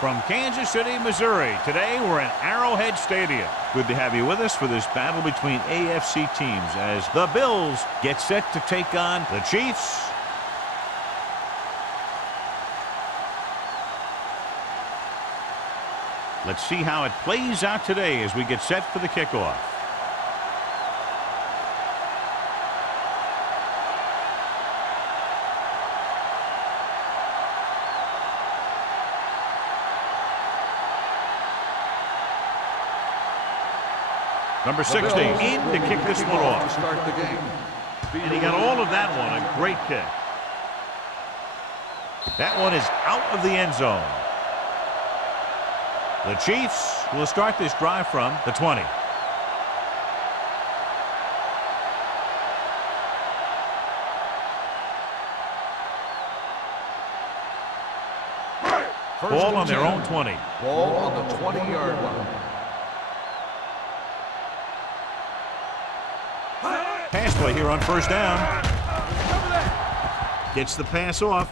From Kansas City, Missouri, today we're in Arrowhead Stadium. Good to have you with us for this battle between AFC teams as the Bills get set to take on the Chiefs. Let's see how it plays out today as we get set for the kickoff. Number 60 in to kick this one off. Start the game. And he got all of that one. A great kick. That one is out of the end zone. The Chiefs will start this drive from the 20. Ball on their own 20. Ball on the 20-yard line. Pass play here on first down. Gets the pass off.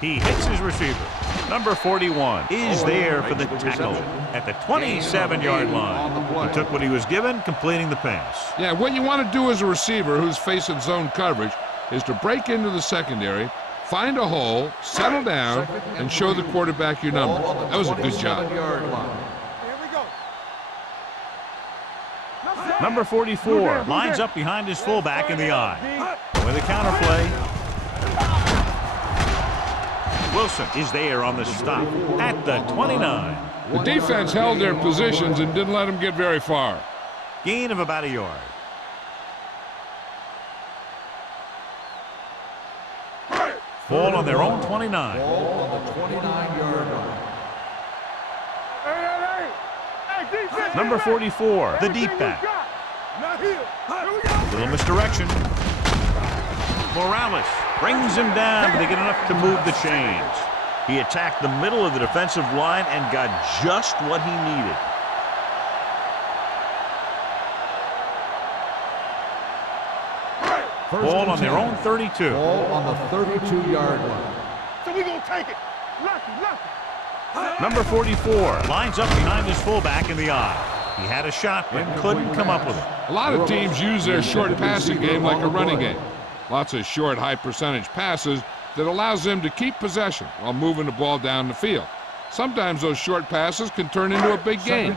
He hits his receiver. Number 41 is there for the tackle at the 27-yard line. He took what he was given, completing the pass. Yeah, what you want to do as a receiver who's facing zone coverage is to break into the secondary, find a hole, settle down, and show the quarterback your number. That was a good job. Number 44 lines up behind his fullback in the eye. With a counter play. Wilson is there on the stop at the 29. The defense held their positions and didn't let them get very far. Gain of about a yard. Ball on their own 29. Ball on the 29-yard line. Number 44, the deep back. Little misdirection. Morales brings him down, but they get enough to move the chains. He attacked the middle of the defensive line and got just what he needed. Ball on their own 32. Ball on the 32-yard line. So we gonna take it. Lucky. Number 44 lines up behind his fullback in the eye. He had a shot, but couldn't come up with it. A lot of teams use their short passing game like a running game. Lots of short, high-percentage passes that allows them to keep possession while moving the ball down the field. Sometimes those short passes can turn into a big game.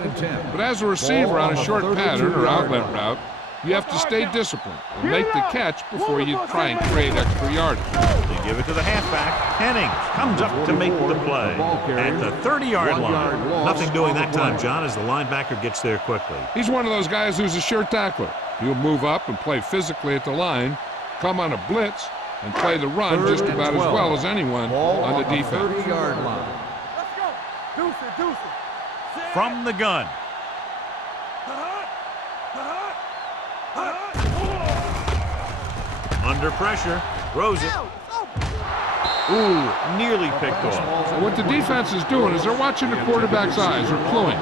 But as a receiver on a short pattern or outlet route, you have to stay disciplined and make the catch before you try and create extra yardage. They give it to the halfback. Henning comes up to make the play at the 30-yard line. Nothing doing that time, John, as the linebacker gets there quickly. He's one of those guys who's a sure tackler. He'll move up and play physically at the line, come on a blitz, and play the run just about as well as anyone on the defense. 30-yard line. Let's go. Deuce it. From the gun. Under pressure, throws it. Ooh, nearly picked off. So what the defense is doing is they're watching the quarterback's eyes. They're cluing.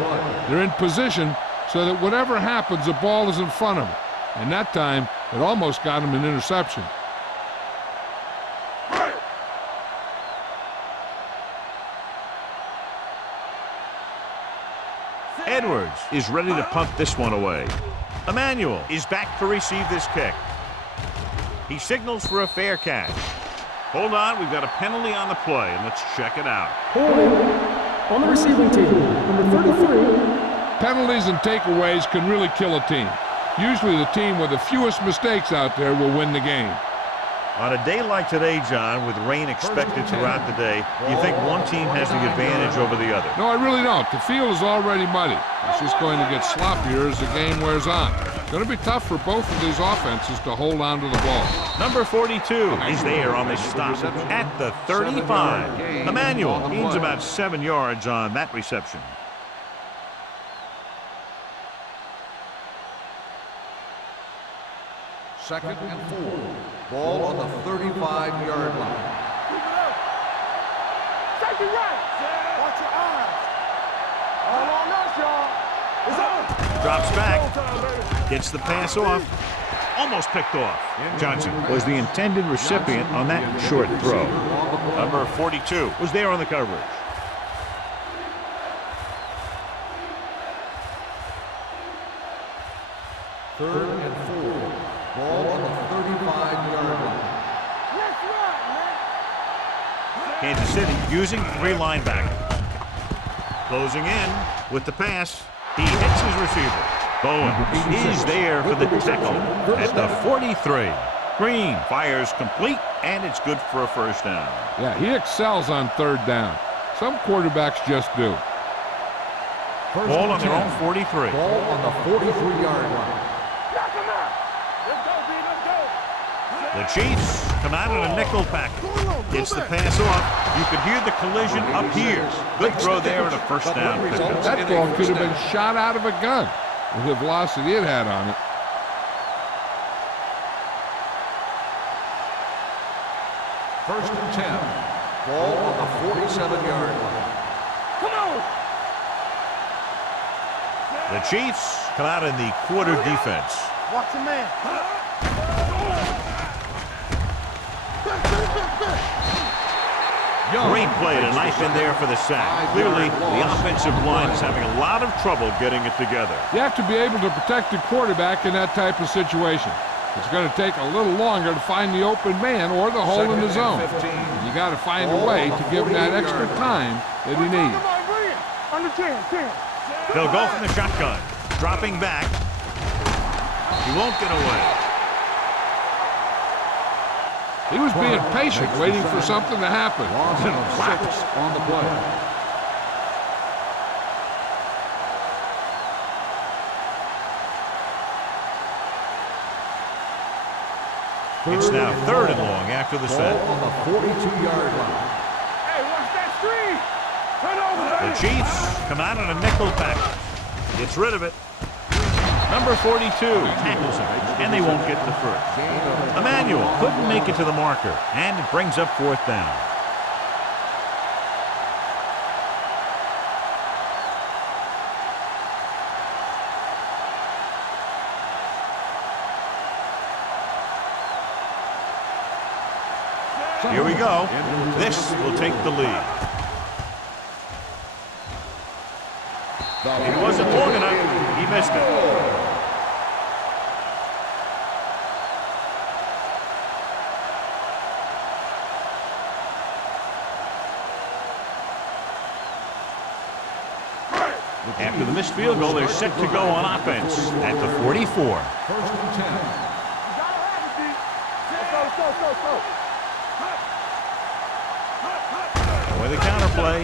They're in position so that whatever happens, the ball is in front of them. And that time, it almost got him an interception. Edwards is ready to punt this one away. Emmanuel is back to receive this kick. He signals for a fair catch. Hold on, we've got a penalty on the play, and let's check it out. On the receiving team, number 33. Penalties and takeaways can really kill a team. Usually the team with the fewest mistakes out there will win the game. On a day like today, John, with rain expected throughout the day, you think one team has the advantage over the other? No, I really don't. The field is already muddy. It's just going to get sloppier as the game wears on. It's going to be tough for both of these offenses to hold on to the ball. Number 42 is there on the stop at the 35. Emmanuel gains about 7 yards on that reception. Second and 4. Ball on the 35-yard line. Take it right. Watch your eyes. All on us, y'all. It's on. Drops back. Gets the pass off. Almost picked off. Johnson was the intended recipient on that short throw. Number 42 was there on the coverage. 3rd and 4. Ball on the 35-yard line. Let's run, man. Kansas City using 3 linebackers. Closing in with the pass. He hits his receiver. Bowen is there for the tackle at the 43. Green fires complete, and it's good for a first down. Yeah, he excels on 3rd down. Some quarterbacks just do. Ball on their own 43. Ball on the 43-yard line. Knock him out. Let's go, B. Let's go. The Chiefs come out in a nickel package. Gets the pass off. You could hear the collision up here. Good throw there and a first down pickup. That ball could have been shot out of a gun with the velocity it had on it. First and 10. Ball on the 47-yard line. Come on. The Chiefs come out in the quarter defense. Watch your man. Great play to knife in there for the sack. Clearly, the offensive line is having a lot of trouble getting it together. You have to be able to protect the quarterback in that type of situation. It's going to take a little longer to find the open man or the hole in the zone. You got to find a way to give him that extra time that he needs. Come on, bring it. Under 10, 10. They'll go from the shotgun. Dropping back. He won't get away. He was being patient, waiting for something to happen. Loss of 6 on the play. It's now 3rd and long after the Ball set. on the 42-yard line. Hey, watch that screen. Turn over, The baby. Chiefs come out in a nickel package. Gets rid of it. Number 42 tackles him, and they won't get the first. Emmanuel couldn't make it to the marker, and it brings up 4th down. Here we go. This will take the lead. It wasn't long enough. He missed it. After the missed field goal, they're set to go on offense at the 44. First and 10. You gotta have it, B. Go. With a counterplay.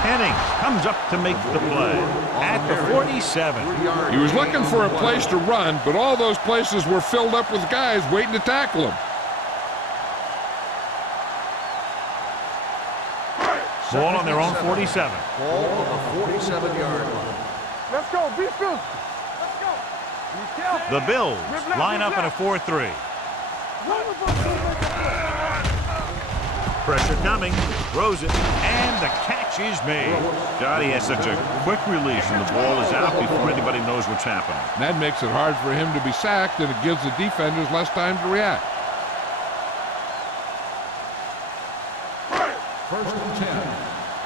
Henning comes up to make the play at the 47. He was looking for a place to run, but all those places were filled up with guys waiting to tackle him. Ball on their own 47. Ball on the 47-yard line. Let's go. Be physical. Let's go. Be careful. The Bills line up in a 4-3. Pressure coming, throws it, and the catch is made. God, he has such a quick release, and the ball is out before anybody knows what's happening. And that makes it hard for him to be sacked, and it gives the defenders less time to react. First and 10.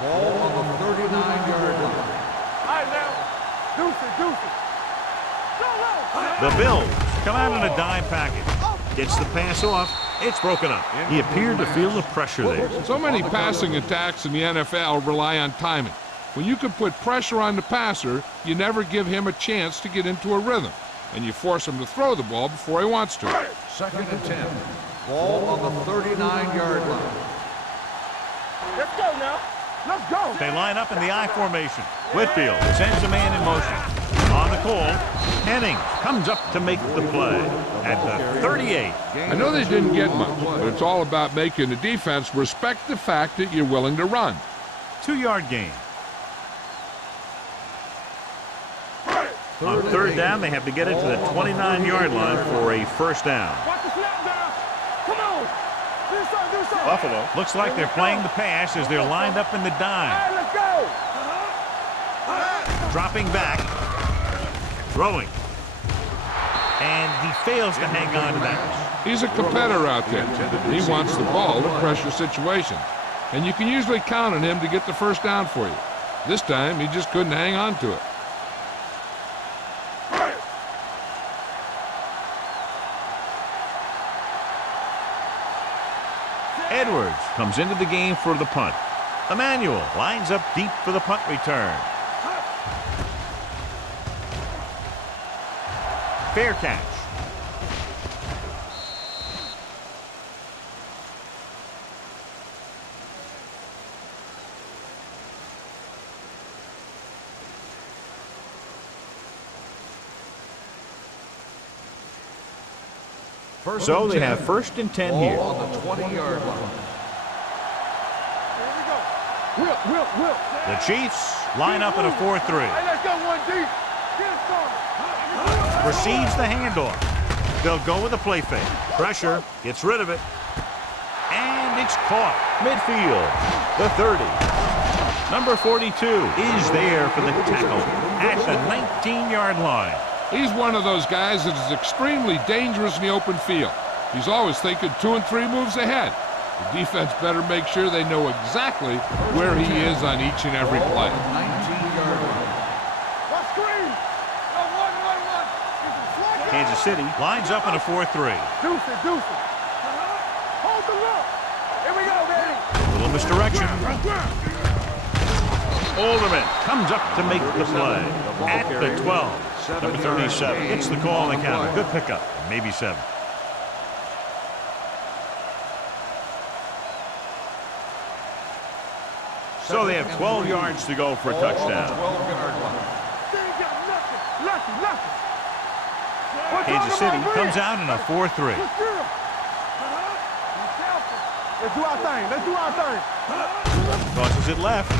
Ball on the 39-yard line. All right, now. Deuce it. Go. The Bills come out in a dime package. Gets the pass off. It's broken up. He appeared to feel the pressure there. So many passing attacks in the NFL rely on timing. When you can put pressure on the passer, you never give him a chance to get into a rhythm, and you force him to throw the ball before he wants to. Second and 10. Ball on the 39-yard line. Let's go now. Let's go. They line up in the I formation. Whitfield sends a man in motion. On the call, Henning comes up to make the play at the 38. I know they didn't get much, but it's all about making the defense respect the fact that you're willing to run. 2-yard gain. On 3rd down, they have to get it to the 29-yard line for a first down. Watch the snap down. Come on. Do something. Buffalo looks like they're playing the pass as they're lined up in the dime. All right, let's go. Dropping back. Throwing. And he fails to hang on to that. He's a competitor out there. He wants the ball in pressure situations, and you can usually count on him to get the first down for you. This time, he just couldn't hang on to it. Edwards comes into the game for the punt. Emmanuel lines up deep for the punt return. Fair catch. So they have 1st and 10 here. Ball on the 20-yard line. Here we go. Whip. The Chiefs line up in a 4-3. Hey, let's go one deep. Get it started. Receives the handoff. They'll go with a play fake. Pressure, gets rid of it. And it's caught. Midfield, the 30. Number 42 is there for the tackle at the 19-yard line. He's one of those guys that is extremely dangerous in the open field. He's always thinking 2 and 3 moves ahead. The defense better make sure they know exactly where he is on each and every play. 19-yard line. One screen. One. Kansas City lines up in a 4-3. Deuce it. Hold the look. Here we go, baby. Little misdirection. Alderman comes up to make the play at the 12. Number 37 gets the call on the counter. Good pickup. Maybe 7. So they have 12 yards to go for a Ball on the touchdown. 12-yard line. They ain't got nothing. Kansas City comes out in a 4-3. Let's do our thing. Tosses it left.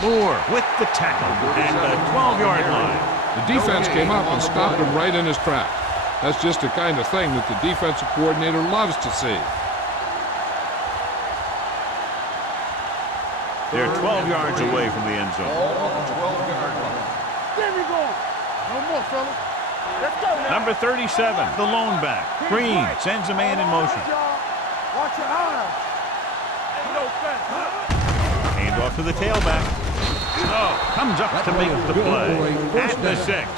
Moore with the tackle at the 12-yard line. The defense came up and stopped him right in his track. That's just the kind of thing that the defensive coordinator loves to see. They're 12 yards away from the end zone. Ball on the 12-yard line. There we go. No more, fella. Let's go now. Number 37, the lone back. Green sends a man in motion. Watch your eyes. Ain't no fence. Hand off to the tailback. No, comes up to make the play at the 6.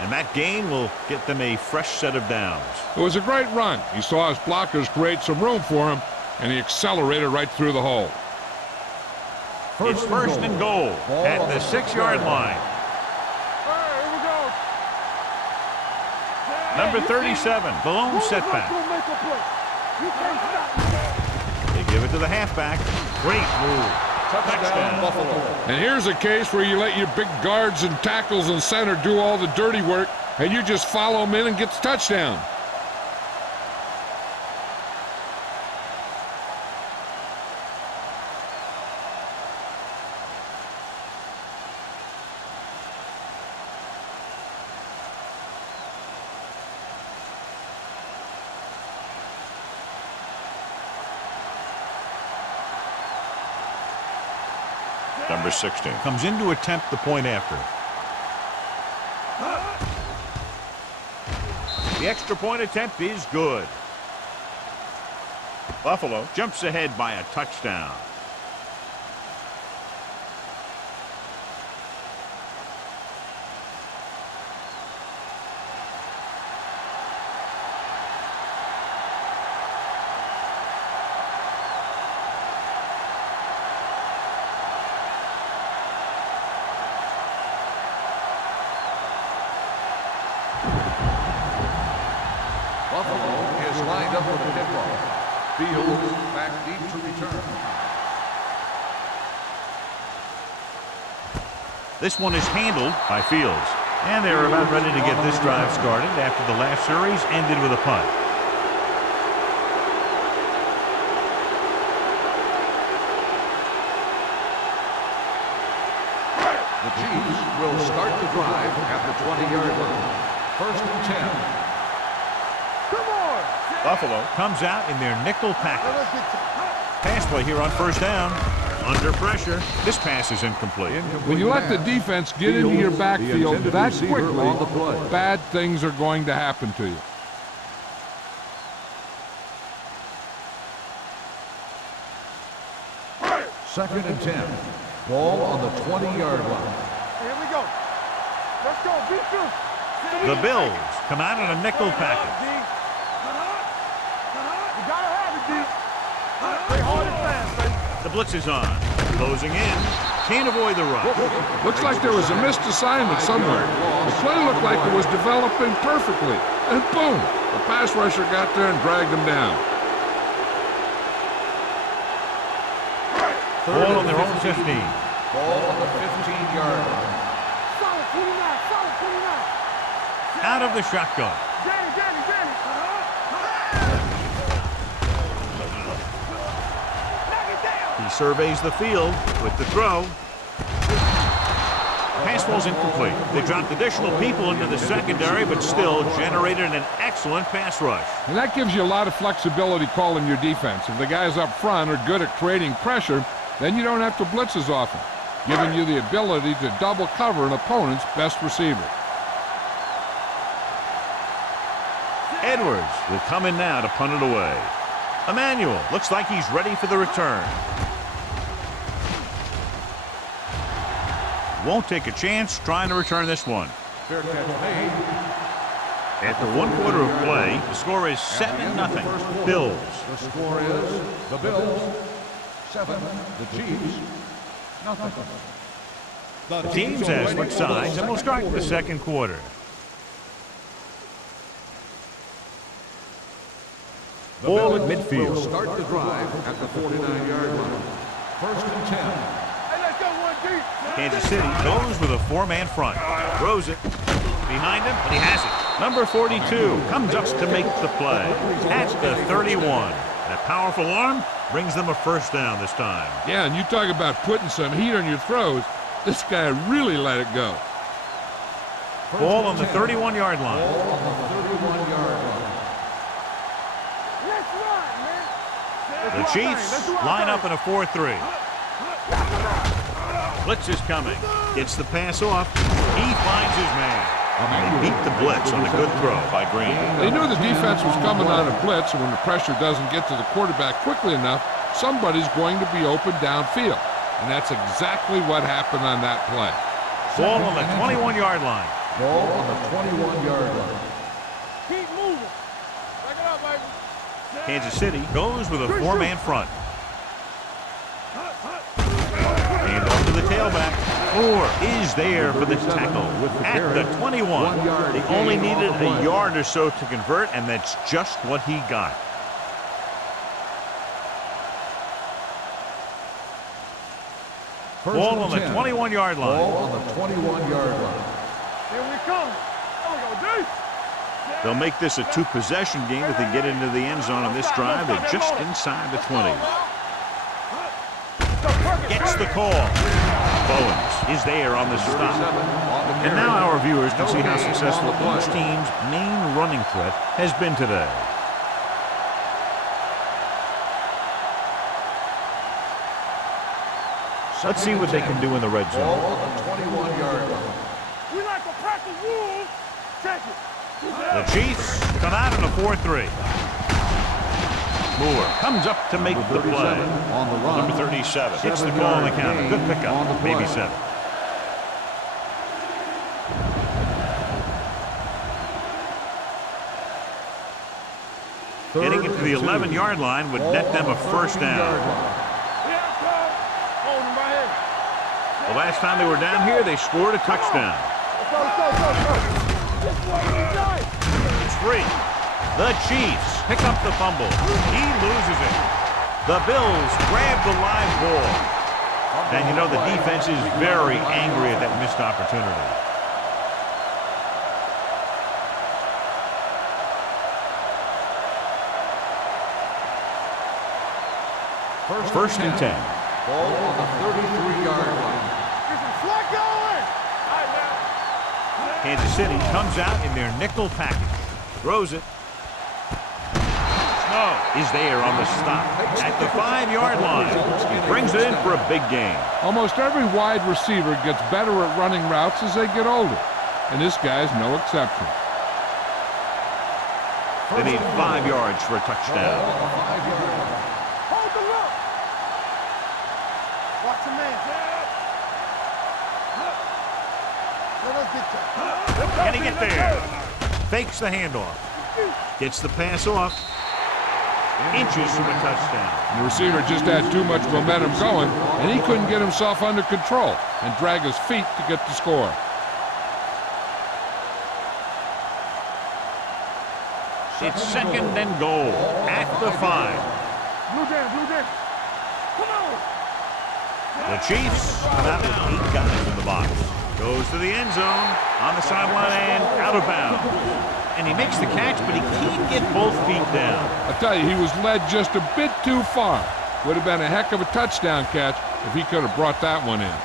And that gain will get them a fresh set of downs. It was a great run. He saw his blockers create some room for him, and he accelerated right through the hole. It's 1st and goal at the 6-yard line. Here we go. Number 37, the lone setback. You can't stop me. They give it to the halfback. Great move. Touchdown, Buffalo. And here's a case where you let your big guards and tackles and center do all the dirty work, and you just follow them in and get the touchdown. Number 16 comes in to attempt the point after. The extra point attempt is good. Buffalo jumps ahead by a touchdown. Buffalo is lined up for the kickoff. Fields back deep to return. This one is handled by Fields. And they're about ready to get this drive started after the last series ended with a punt. The Chiefs will start the drive at the 20-yard line. 1st and 10. Come on. Buffalo comes out in their nickel package. Pass play here on 1st down. Under pressure. This pass is incomplete. When you let the defense get into your backfield that quickly, bad things are going to happen to you. Second and 10. Ball on the 20-yard line. Here we go. Let's go. Beat you. The Bills come out in a nickel package. You gotta have it, D. The blitz is on. Closing in. Can't avoid the rush. Looks like there was a missed assignment somewhere. The play looked like it was developing perfectly. And boom, the pass rusher got there and dragged him down. Ball on their own 15. Ball on the 15-yard line. Solid 29, solid 29. Out of the shotgun. Danny. He surveys the field with the throw. Pass ball's incomplete. They dropped additional people into the secondary, but still generated an excellent pass rush. And that gives you a lot of flexibility calling your defense. If the guys up front are good at creating pressure, then you don't have to blitz as often, giving you the ability to double cover an opponent's best receiver. Edwards will come in now to punt it away. Emmanuel looks like he's ready for the return. Won't take a chance trying to return this one. Fair catch made. After 1 quarter of play, the score is 7-0. Bills. The score is the Bills 7, the Chiefs nothing. The teams have switched sides, and we'll start the second quarter. The Ball at Bills midfield. will start the drive at the 49-yard line. First and 10. Hey, let's go one deep. Kansas City goes with a 4-man front. Throws it. Behind him, but he has it. Number 42 comes up to make the play. At the 31. That powerful arm brings them a first down this time. Yeah, and you talk about putting some heat on your throws. This guy really let it go. Ball on the 31-yard line. Ball on the 31-yard line. Let's run, man. The Chiefs line up in a 4-3. Blitz is coming. Gets the pass off. He finds his man. They beat the blitz on a good throw by Green. They knew the defense was coming on a blitz, and when the pressure doesn't get to the quarterback quickly enough, somebody's going to be open downfield. And that's exactly what happened on that play. Ball on the 21-yard line. Ball on the 21-yard line. Keep moving. Back it up, baby. Kansas City goes with a 4-man front. And off to the tailback. Moore is there for the tackle at the 21. They only needed a yard or so to convert, and that's just what he got. Ball on the 21-yard line. Ball on the 21-yard line. Here we come. There we go, deep. They'll make this a 2-possession game if they get into the end zone on this drive. They're just inside the 20. Gets the call. Bowens is there on the stop. And now our viewers can see how successful each team's main running threat has been today. Let's see what they can do in the red zone. Ball on the 21-yard line. We like to practice rules. Check it. The Chiefs come out in a 4-3. Moore comes up to make the play. On the run. Number 37 hits the ball on the counter. Good On the pickup. play. Maybe 7. Getting it to the 11-yard line would net them a first down. Here I come. Hold him right here. The last time they were down here, they scored a touchdown. Let's go. This one is nice. It's free. The Chiefs pick up the fumble. He loses it. The Bills grab the live ball. And you know the defense is very angry at that missed opportunity. First and 10. Ball on the 33-yard line. Get some slack going. All right, now. Kansas City comes out in their nickel package. Throws it. Snow is there on the stop at the 5-yard line. He brings it in for a big gain. Almost every wide receiver gets better at running routes as they get older, and this guy's no exception. They need 5 yards for a touchdown. Hold the rope. Watch the man. Let us get that. Can he get there? Fakes the handoff. Gets the pass off. inches from a touchdown. The receiver just had too much momentum going, and he couldn't get himself under control and drag his feet to get the score. It's 2nd and goal at the 5. Blue Jam. Come on. The Chiefs come out with 8 guys in the box. Goes to the end zone, on the sideline and out of bounds. And he makes the catch, but he can't get both feet down. I tell you, he was led just a bit too far. Would have been a heck of a touchdown catch if he could have brought that one in.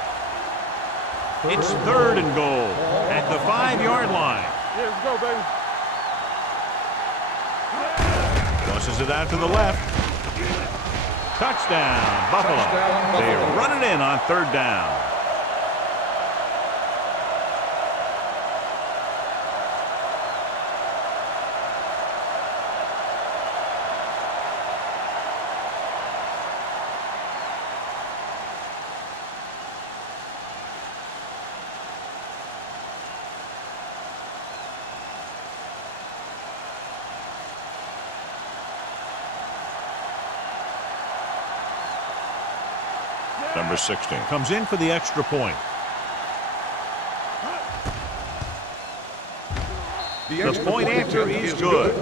It's 3rd and goal at the 5-yard line. Yeah, let's go, baby. Tosses it out to the left. Touchdown, Buffalo. They run it in on 3rd down. Number 16 comes in for the extra point. The point after is good.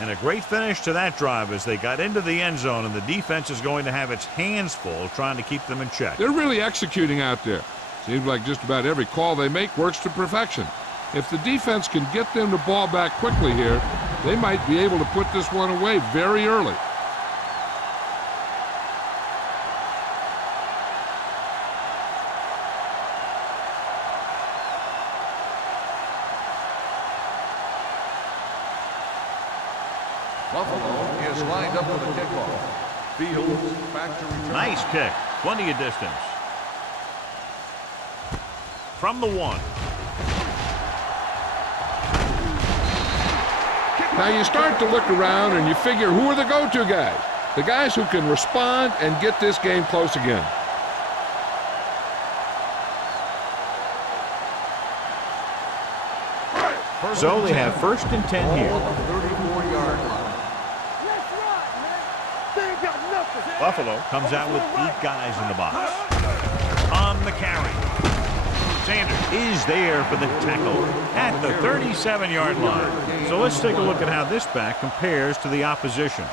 And a great finish to that drive as they got into the end zone, and the defense is going to have its hands full trying to keep them in check. They're really executing out there. Seems like just about every call they make works to perfection. If the defense can get them the ball back quickly here, they might be able to put this one away very early. Buffalo is lined up for the kickoff. Fields back to return. Nice kick. Plenty of distance. From the 1. Now you start to look around and you figure, who are the go-to guys? The guys who can respond and get this game close again. So they have 1st and 10 here. 34-yard line. Let's rock, man. They ain't got nothing. Buffalo comes out with 8 guys in the box. On the carry. Sanders is there for the tackle at the 37-yard line. So let's take a look at how this back compares to the opposition.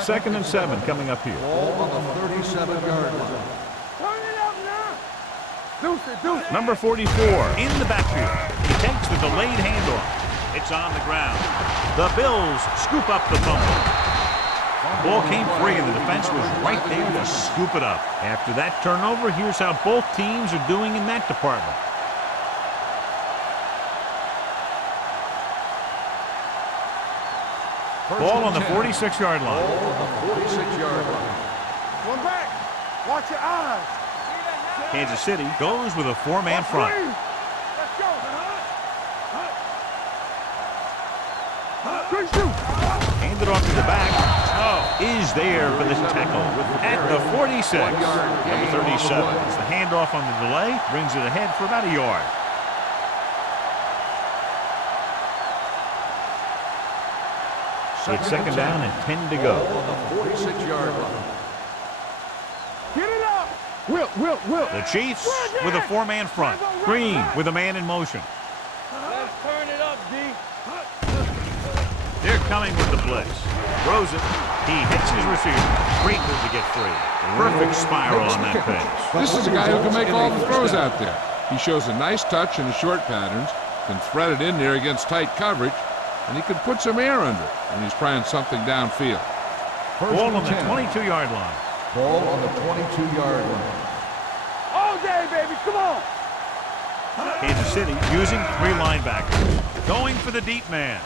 Second and 7 coming up here. Ball on the 37-yard line. Turn it up now. Deuce it. Number 44 in the backfield. He takes the delayed handoff. It's on the ground. The Bills scoop up the fumble. Ball came free and the defense was right there to scoop it up. After that turnover, here's how both teams are doing in that department. Ball on the 46-yard line. Ball on the 46-yard line. One back. Watch your eyes. Kansas City goes with a 4-man front. Let's go. Good shoot. Handed off to the back. Is there for the tackle at the 46. Number 37. It's the handoff on the delay. Brings it ahead for about a yard. It's 2nd down and 10 to go. Ball on the 46-yard line. Get it up. Will. The Chiefs with a 4-man front. Green with a man in motion. Let's turn it up, D. They're coming with the blitz. Throws it. He hits his receiver. Great move to get free. Perfect spiral on that pass. This is a guy who can make all the throws out there. He shows a nice touch in the short patterns, can thread it in there against tight coverage, and he can put some air under it when he's trying something downfield. Ball on the 22-yard line. Ball on the 22-yard line. All day, baby. Come on. Kansas City using 3 linebackers. Going for the deep man.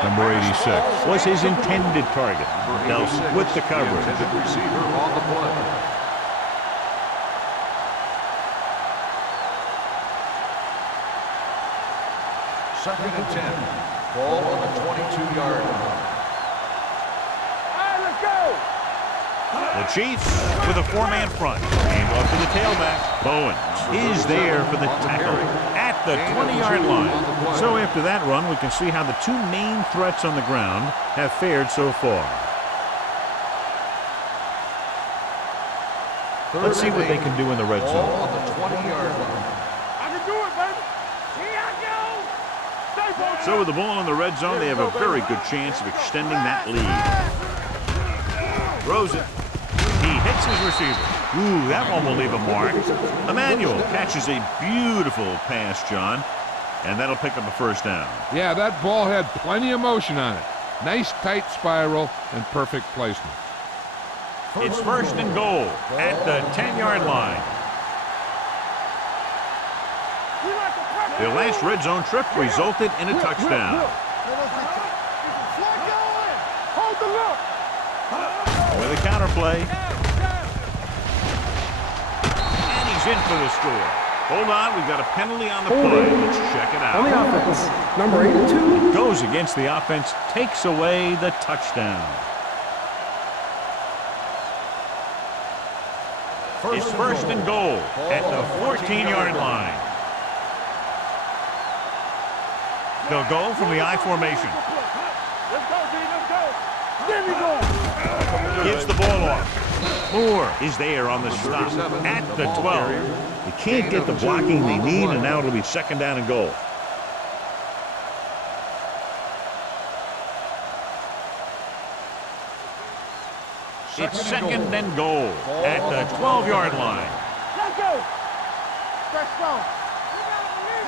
Number 86 was his intended target. Nelson with the coverage. Intended receiver on the play. Second and 10. Ball on the 22-yard line. All right, let's go. The The Chiefs with a four-man front. Hand off to the tailback. Bowens is there for the tackle at the 20-yard line. So after that run, we can see how the two main threats on the ground have fared so far. Let's see what they can do in the red zone. On the 20-yard line. I can do it, baby. Here I go. Stay focused. So with the ball in the red zone, they have a very good chance of extending that lead. Throws it. He hits his receiver. Ooh, that one will leave a mark. Emmanuel catches a beautiful pass, John, and that'll pick up a first down. Yeah, that ball had plenty of motion on it. Nice tight spiral and perfect placement. It's first and goal at the 10-yard line. We like to press Their last red zone trip resulted in a touchdown. Hold the look. With a counter play. And he's in for the score. Hold on, we've got a penalty on the play. Let's check it On the out. offense, number 82. Goes against the offense, takes away the touchdown. It's first and goal at the 14-yard line. They'll go from the I formation. Let's go, D. Let's go. There we go. Gives the ball off. Moore is there on the stop at the 12. They can't get the blocking they need, and now it'll be second down and goal. It's second and goal at the 12-yard line. Let's go. Press strong.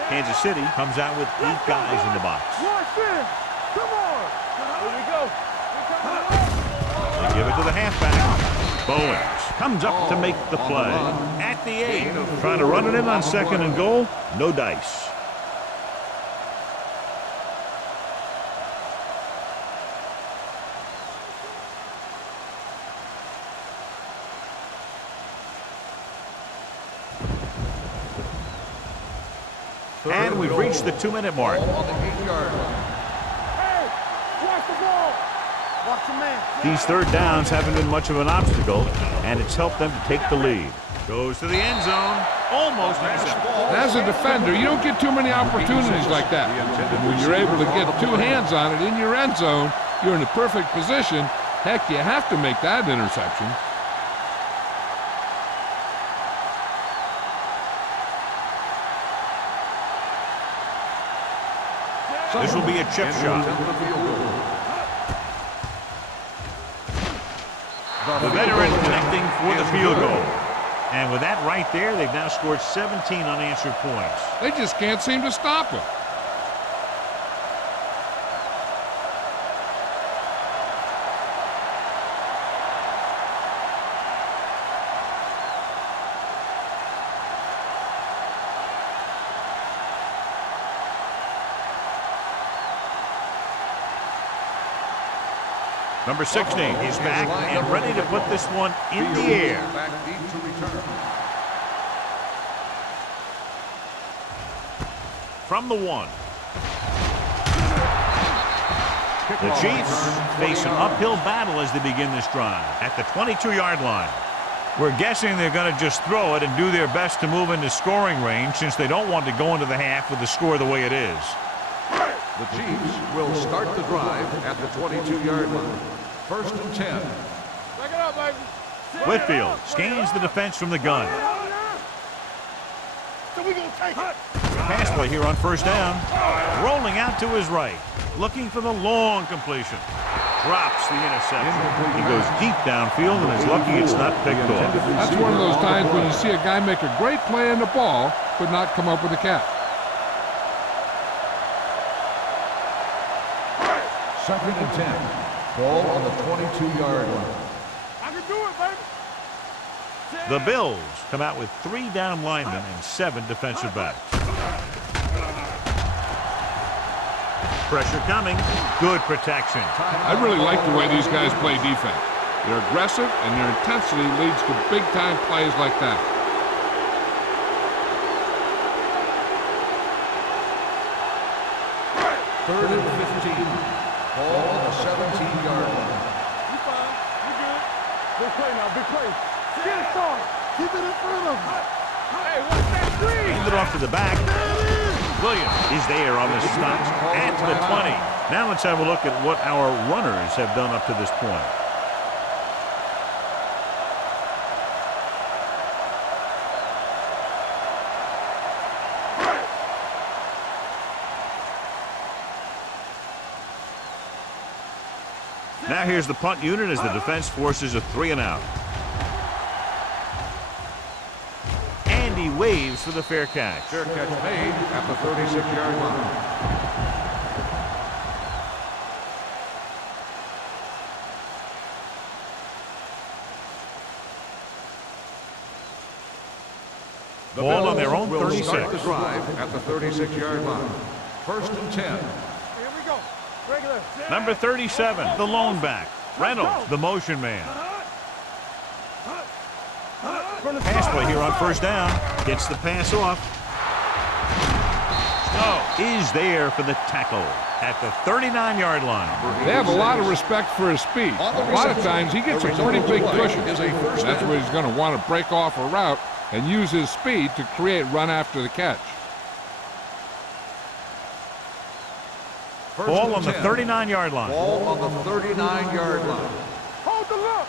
Kansas City comes out with 8 guys in the box. Watch this. Come on. Here we go. They give it to the halfback. Bowens comes up to make the play at the 8. Trying to run it in on second and goal. No dice. And we've reached the 2-minute mark. On the 8-yard line. Hey, watch the ball. Watch your man. These third downs haven't been much of an obstacle, and it's helped them to take the lead. Goes to the end zone. Almost intercepted. As a defender, you don't get too many opportunities like that. And when you're able to get 2 hands on it in your end zone, you're in the perfect position. Heck, you have to make that interception. This will be a chip shot. The veteran connecting for the field goal. And with that right there, they've now scored 17 unanswered points. They just can't seem to stop him. Number 16 is back and ready to put this one in the air. Back deep to return. From the 1. The Chiefs face an uphill battle as they begin this drive at the 22-yard line. We're guessing they're going to just throw it and do their best to move into scoring range since they don't want to go into the half with the score the way it is. The Chiefs will start the drive at the 22-yard line. First and 10. Back it up, baby. Whitfield scans the defense from the gun. So we gonna take it. Pass play here on first down. Rolling out to his right. Looking for the long completion. Drops the interception. He goes deep downfield and is lucky it's not picked off. That's one of those times when you see a guy make a great play on the ball, but not come up with a catch. Second and 10. Ball on the 22-yard line. I can do it, baby. The Bills come out with 3 down linemen and 7 defensive backs. Pressure coming. Good protection. I really like the way these guys play defense. They're aggressive, and their intensity leads to big-time plays like that. Third and 15. Ball on the 17-yard line. You fine. You good. Big play now, big play. Get it, Sean. Keep it in front of him. Hey, what's that screen? Hand it off to the back. Williams is there on the stop at the 20. Now let's have a look at what our runners have done up to this point. Now here's the punt unit as the defense forces a 3-and-out. And he waves for the fair catch. Fair catch made at the 36-yard line. The Ball on their own will 36. start the drive at the 36-yard line. 1st and 10. Here we go. Regular. Number 37, the lone back. Reynolds, the motion man. Pass play here on 1st down. Gets the pass off. Snow is there for the tackle at the 39-yard line. They have a lot of respect for his speed. A lot of times he gets a pretty big cushion. That's where he's going to want to break off a route and use his speed to create run after the catch. Ball on the 39-yard line. Ball on the 39-yard line. Hold the look.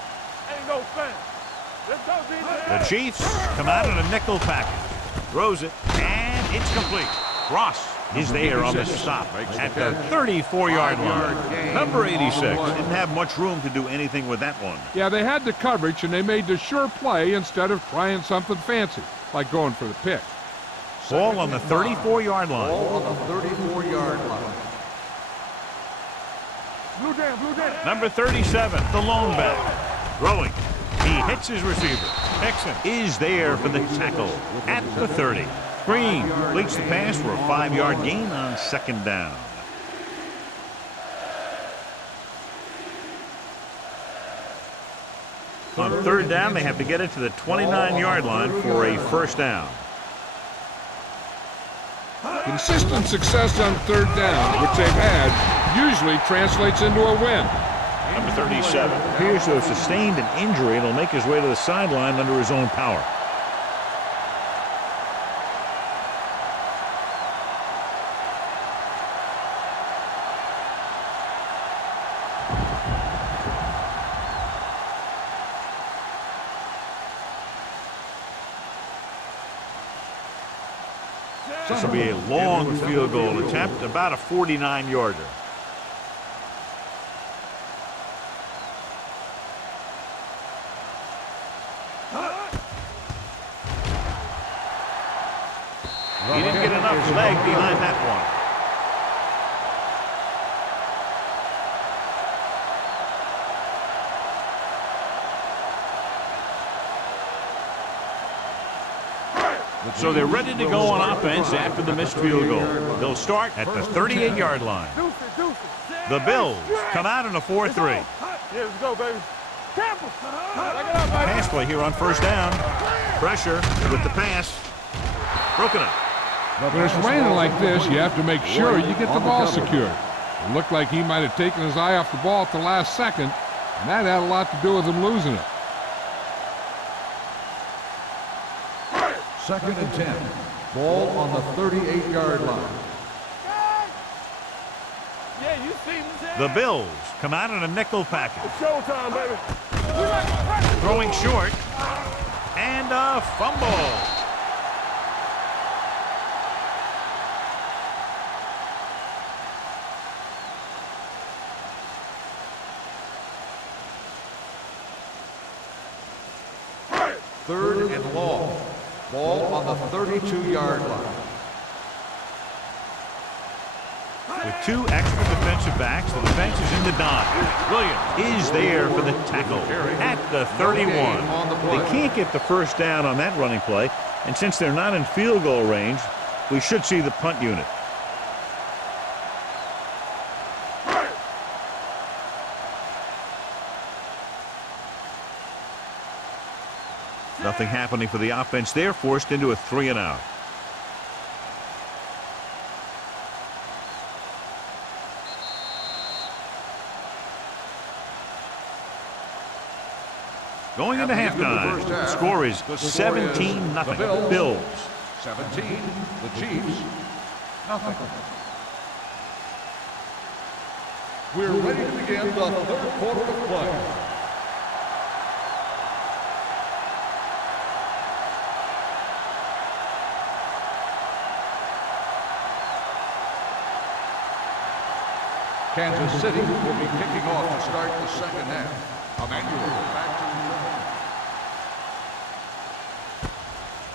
Ain't no fence. Let's go, DJ. The Chiefs come out in a nickel package. Throws it, and it's complete. Ross is there on the stop at the 34-yard line. Number 86 didn't have much room to do anything with that one. Yeah, they had the coverage, and they made the sure play instead of trying something fancy, like going for the pick. Ball on the 34-yard line. Ball on the 34-yard line. Blue jam. Number 37, the lone back. Throwing. He hits his receiver. Nixon is there for the tackle at the 30. Green completes the pass for a 5-yard gain on 2nd down. On 3rd down, they have to get it to the 29-yard line for a 1st down. Consistent success on 3rd down, which they've had, usually translates into a win. Number 37 appears to have sustained an injury and will make his way to the sideline under his own power. This will be a long field goal attempt, about a 49-yarder. He didn't get enough leg behind that one. So they're ready to go on offense after the missed field goal. They'll start at the 38-yard line. The Bills come out in a 4-3. Yeah, let's go, baby. Campbell. Pass play here on 1st down. Pressure with the pass. Broken up. When it's raining like this, you have to make sure you get the ball secured. It looked like he might have taken his eye off the ball at the last second, and that had a lot to do with him losing it. 2nd and 10. Ball on the 38-yard line. Yeah, you see me. The Bills come out in a nickel package. Showtime, baby. Throwing short. And a fumble. Third and long. Ball on the 32-yard line. With 2 extra defensive backs, the defense is in the dive. Williams is there for the tackle at the 31. They can't get the 1st down on that running play, and since they're not in field goal range, we should see the punt unit. Nothing happening for the offense. They're forced into a 3-and-out. Going into At the end of the halftime, first half, the score is the score is 17-0. the Bills. 17, the Chiefs, nothing. We're ready to begin the third quarter of play. Kansas City will be kicking off to start the second half. Emmanuel back to return.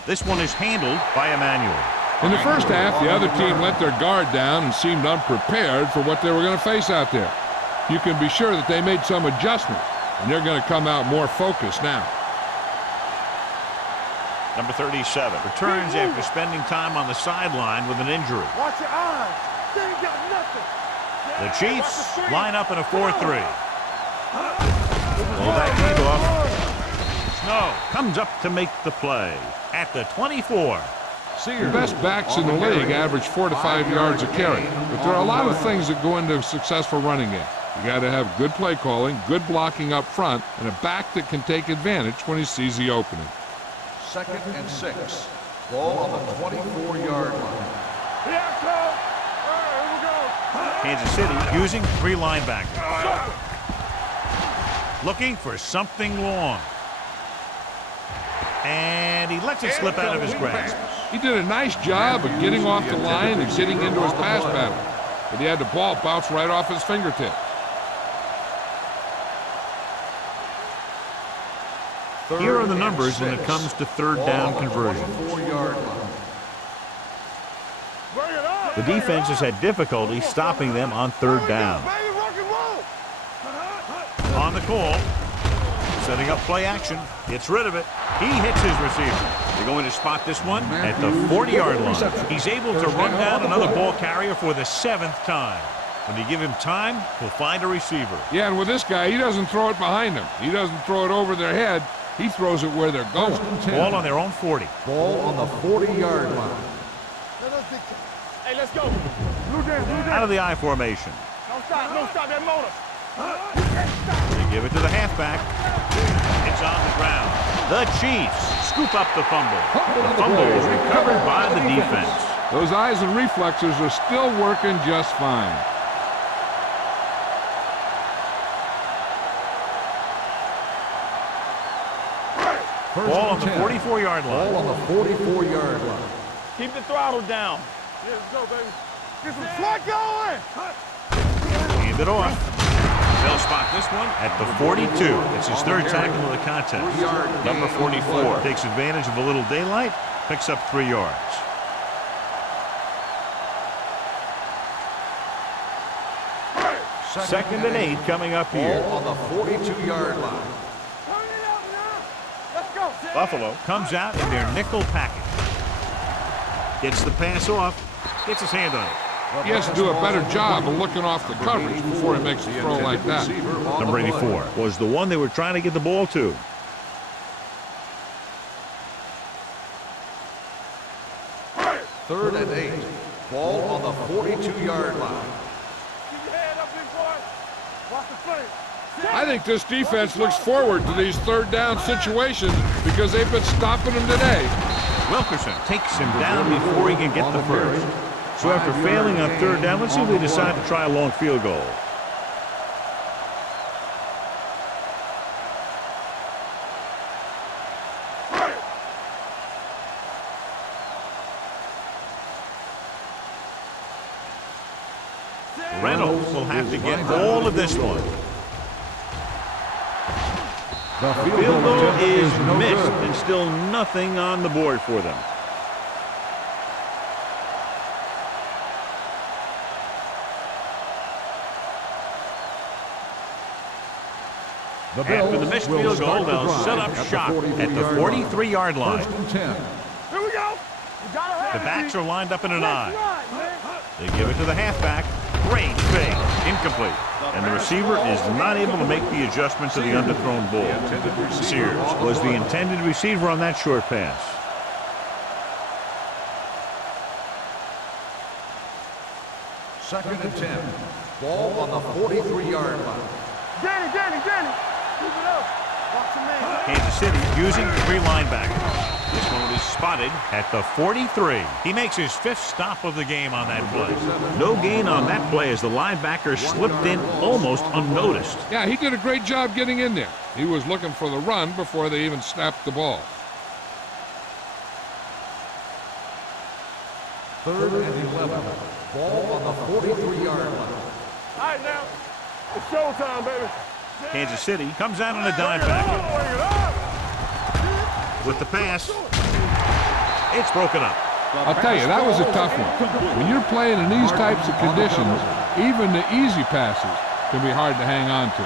This one is handled by Emmanuel. In the first half, the other team let their guard down and seemed unprepared for what they were going to face out there. You can be sure that they made some adjustments, and they're going to come out more focused now. Number 37 returns after spending time on the sideline with an injury. Watch your eyes. They ain't got nothing. The Chiefs line up in a 4-3. Well, that handoff. Snow comes up to make the play at the 24. The best backs in the league average 4 to 5 yards a carry, but there are a lot of things that go into a successful running game. You got to have good play calling, good blocking up front, and a back that can take advantage when he sees the opening. 2nd and 6. Ball on the 24-yard line. Here I come. All right, here we go. Kansas City using 3 linebackers. Looking for something long. And he lets it slip out of his grasp. He did a nice job of getting off the line and getting into his pass pattern, but he had the ball bounce right off his fingertips. Here are the numbers when it comes to third down conversion. The defense has had difficulty stopping them on third down. On the call, setting up play action, gets rid of it. He hits his receiver. They're going to spot this one at the 40-yard line. He's able to run down another ball carrier for the 7th time. When you give him time, he'll find a receiver. Yeah, and with this guy, he doesn't throw it behind them. He doesn't throw it over their head. He throws it where they're going. Ball on their own 40. Ball on the 40-yard line. Hey, let's go. Blue down, blue down. Out of the I formation. Don't stop that motor. They give it to the halfback. It's on the ground. The Chiefs scoop up the fumble. The fumble is recovered by the defense. Those eyes and reflexes are still working just fine. Ball on the 44-yard line. Ball on the 44-yard line. Keep the throttle down. Yeah, let's go, baby. Get some slack going. Hand it off. They'll spot this one at the 42. It's his 3rd tackle of the contest. Number 44 takes advantage of a little daylight, picks up 3 yards. Second and 8 coming up here. Ball on the 42-yard line. Let's go. Buffalo comes out in their nickel package. Gets the pass off. Gets his hand on it. He has to do a better job of looking off the coverage before he makes a throw like that. Number 84 was the one they were trying to get the ball to. Third and 8. Ball on the 42-yard line. Keep your head up, big boy. Watch the play. I think this defense looks forward to these third down situations because they've been stopping them today. Wilkerson takes him down before he can get the first. So after failing on third down, let's see if they decide to try a long field goal. Reynolds will have to get all of this one. The Field goal is missed and still nothing on the board for them. After the missed field goal, they'll set up shop at the 43-yard line. 1st and 10. Here we go. You gotta have The backs are lined up in an eye. right, man. They give it to the halfback. Great fake. Incomplete. And the receiver is not able to make the adjustment to the underthrown ball. Sears was the intended receiver on that short pass. Second and 10. Ball on the 43-yard line. Danny. Keep it up. Kansas City using 3 linebackers. This one is spotted at the 43. He makes his 5th stop of the game on that play. No gain on that play as the linebacker slipped in almost unnoticed. Yeah, he did a great job getting in there. He was looking for the run before they even snapped the ball. 3rd and 11. Ball on the 43-yard line. All right, now. It's showtime, baby. Kansas City comes out on a dime package. With the pass, it's broken up. I'll tell you, that was a tough one. When you're playing in these types of conditions, even the easy passes can be hard to hang on to.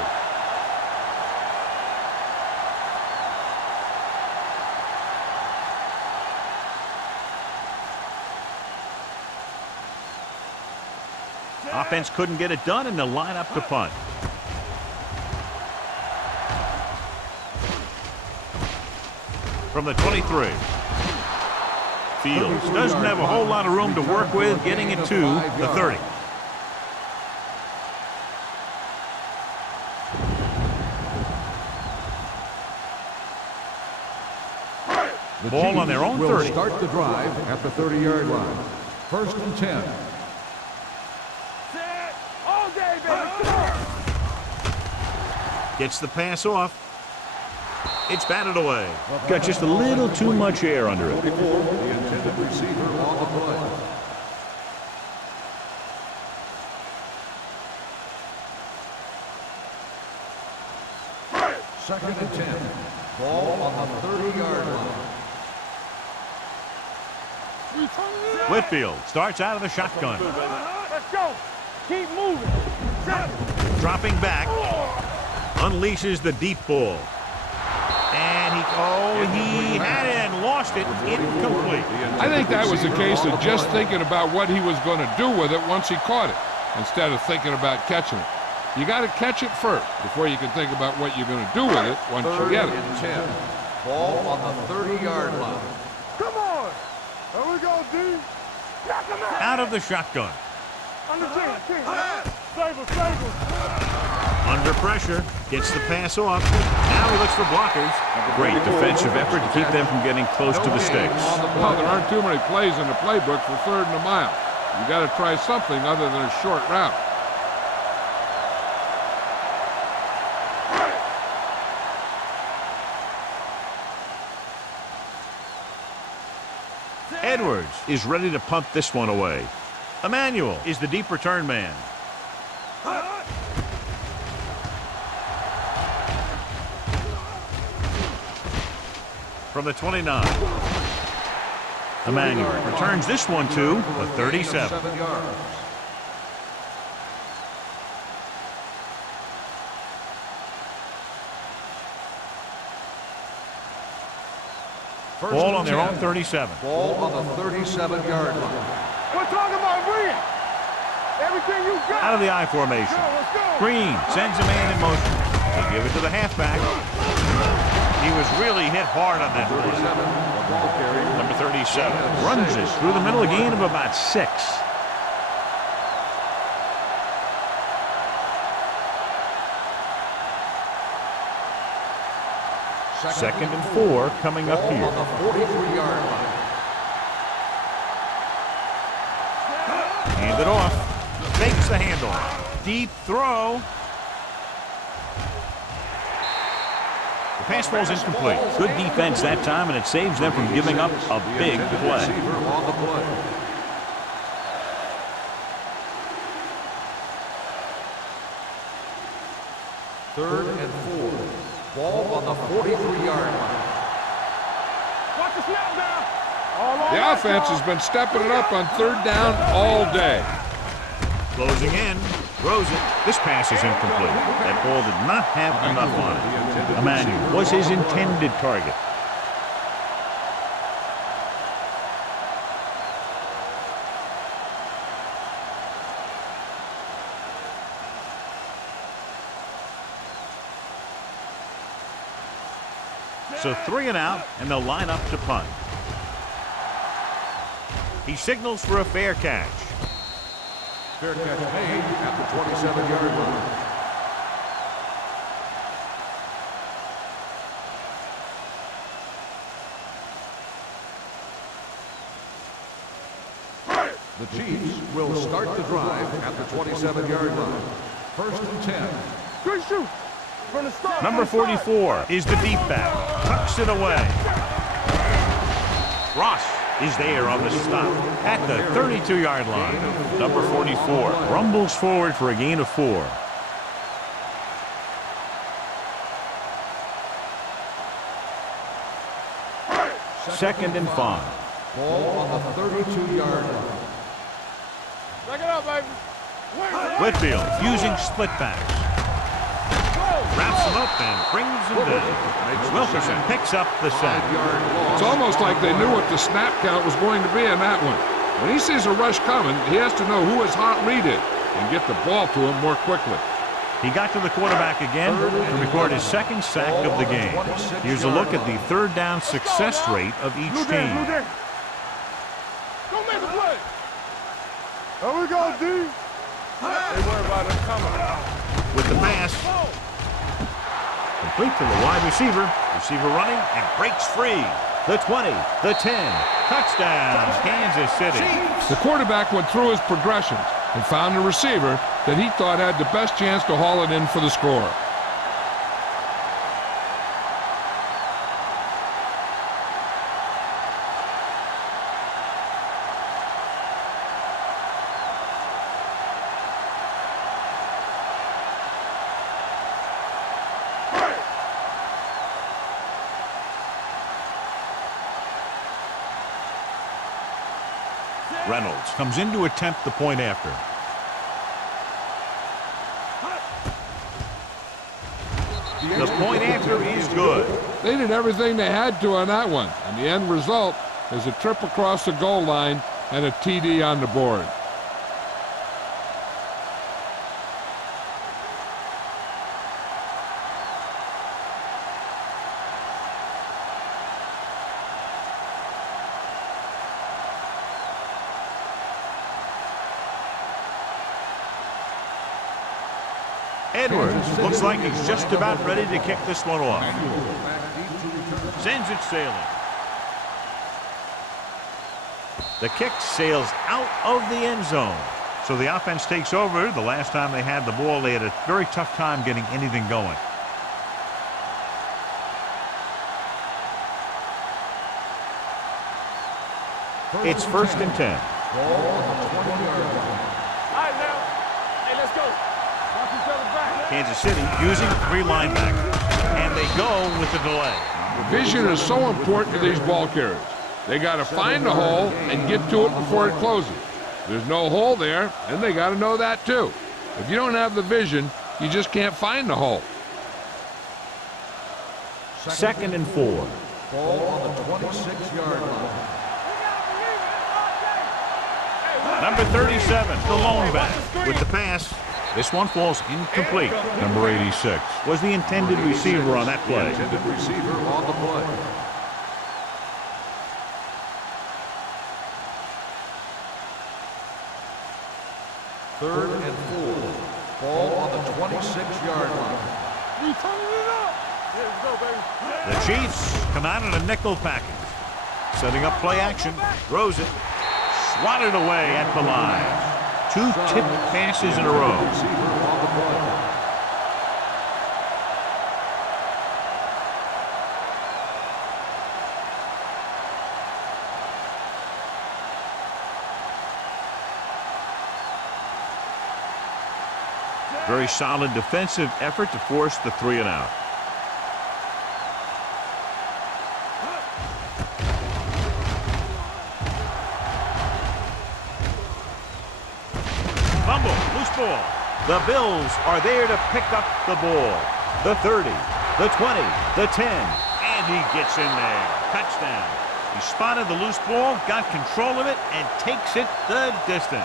Offense couldn't get it done, and they'll line up to punt. From the 23. Fields doesn't have a whole lot of room to work with, getting it to the 30. The Ball on their own will 30. Start the drive at the 30-yard line. 1st and 10. Set. All day, baby. Come on. Gets the pass off. It's batted away. Got just a little too much air under it. The intended receiver on the play. Second and 10. Ball on the 30-yard line. Whitfield starts out of the shotgun. Let's go. Keep moving. Set. Dropping back. Unleashes the deep ball. And he had it and lost it. Incomplete. I think that was a case of just thinking about what he was going to do with it once he caught it, instead of thinking about catching it. You got to catch it first before you can think about what you're going to do with it once you get it. 3rd and 10. Ball on the 30-yard line. Come on. There we go, D. Knock him out. Out of the shotgun. Under 10. Save him. Under pressure. Gets the pass off. Now he looks for blockers. Great defensive effort to keep them from getting close to the sticks. Well, there aren't too many plays in the playbook for 3rd and a mile. You got to try something other than a short route. Edwards is ready to punt this one away. Emmanuel is the deep return man. From the 29. Emmanuel returns this one to the 37. 7 yards. Ball on their own 37. Ball on the 37-yard line. We're talking about Green. Everything you got. Out of the I formation. Let's go. Green sends a man in motion. They give it to the halfback. He was really hit hard on that one. 37, the ball carrier. Number 37 runs it through the middle, a gain of about 6. Second and 4 coming up Ball here. on the 43-yard line. Hand it off. Fakes the handoff. Deep throw. The pass ball's incomplete. Good defense that time, and it saves them from giving up a big play. Receiver on the play. Third and 4. Ball on the 43-yard line. Watch the snap now. All on The that, offense y'all. has been stepping it up on 3rd down all day. Closing in. Throws it. This pass is incomplete. That ball did not have enough on it. Emmanuel was his intended target. So 3 and out, and they'll line up to punt. He signals for a fair catch. Fair catch made at the 27-yard line. The Chiefs will start the drive at the 27-yard line. First and 10. Good shoot. From the start. Number 44 is the deep back. Tucks it away. Ross is there on the stop at the 32-yard line. Number 44 rumbles forward for a gain of 4. Second and 5. Ball on the 32-yard line. Back it up, baby. Whitfield using split backs. Wraps him up and brings him down. Wilkerson picks up the sack. It's almost like they knew what the snap count was going to be in that one. When he sees a rush coming, he has to know who his hot read is and get the ball to him more quickly. He got to the quarterback again to record his second sack of the game. Here's a look at the third down success rate of each team. Don't make the play. There we go, D. They worry about it coming. With the pass. Complete to the wide receiver. Receiver running and breaks free. The 20, the 10. Touchdown, Kansas City. The quarterback went through his progressions and found a receiver that he thought had the best chance to haul it in for the score. Reynolds comes in to attempt the point after. The point after is good. They did everything they had to on that one, and the end result is a trip across the goal line and a TD on the board. Edwards looks like he's just about ready to kick this one off. Sends it sailing. The kick sails out of the end zone. So the offense takes over. The last time they had the ball, they had a very tough time getting anything going. It's first and 10. Ball on the 20-yard line. All right, now. Hey, let's go. Watch each other back. Kansas City using 3 linebackers. And they go with the delay. Vision is so important to these ball carriers. They got to find the hole and get to it before it closes. There's no hole there, and they got to know that too. If you don't have the vision, you just can't find the hole. Second and 4. Ball on the 26-yard line. Number 37, the lone back. With the pass, this one falls incomplete. Number 86 was the intended receiver on that play. Intended receiver on the play. Third and 4. Ball on the 26-yard line. We turning it up. Here we go, baby. The Chiefs come out in a nickel package. Setting up play action. Throws it. Swatted away at the line. 2 tipped passes in a row. Receiver on the play. Very solid defensive effort to force the 3 and out. Fumble, loose ball. The Bills are there to pick up the ball. The 30, the 20, the 10, and he gets in there. Touchdown. He spotted the loose ball, got control of it, and takes it the distance.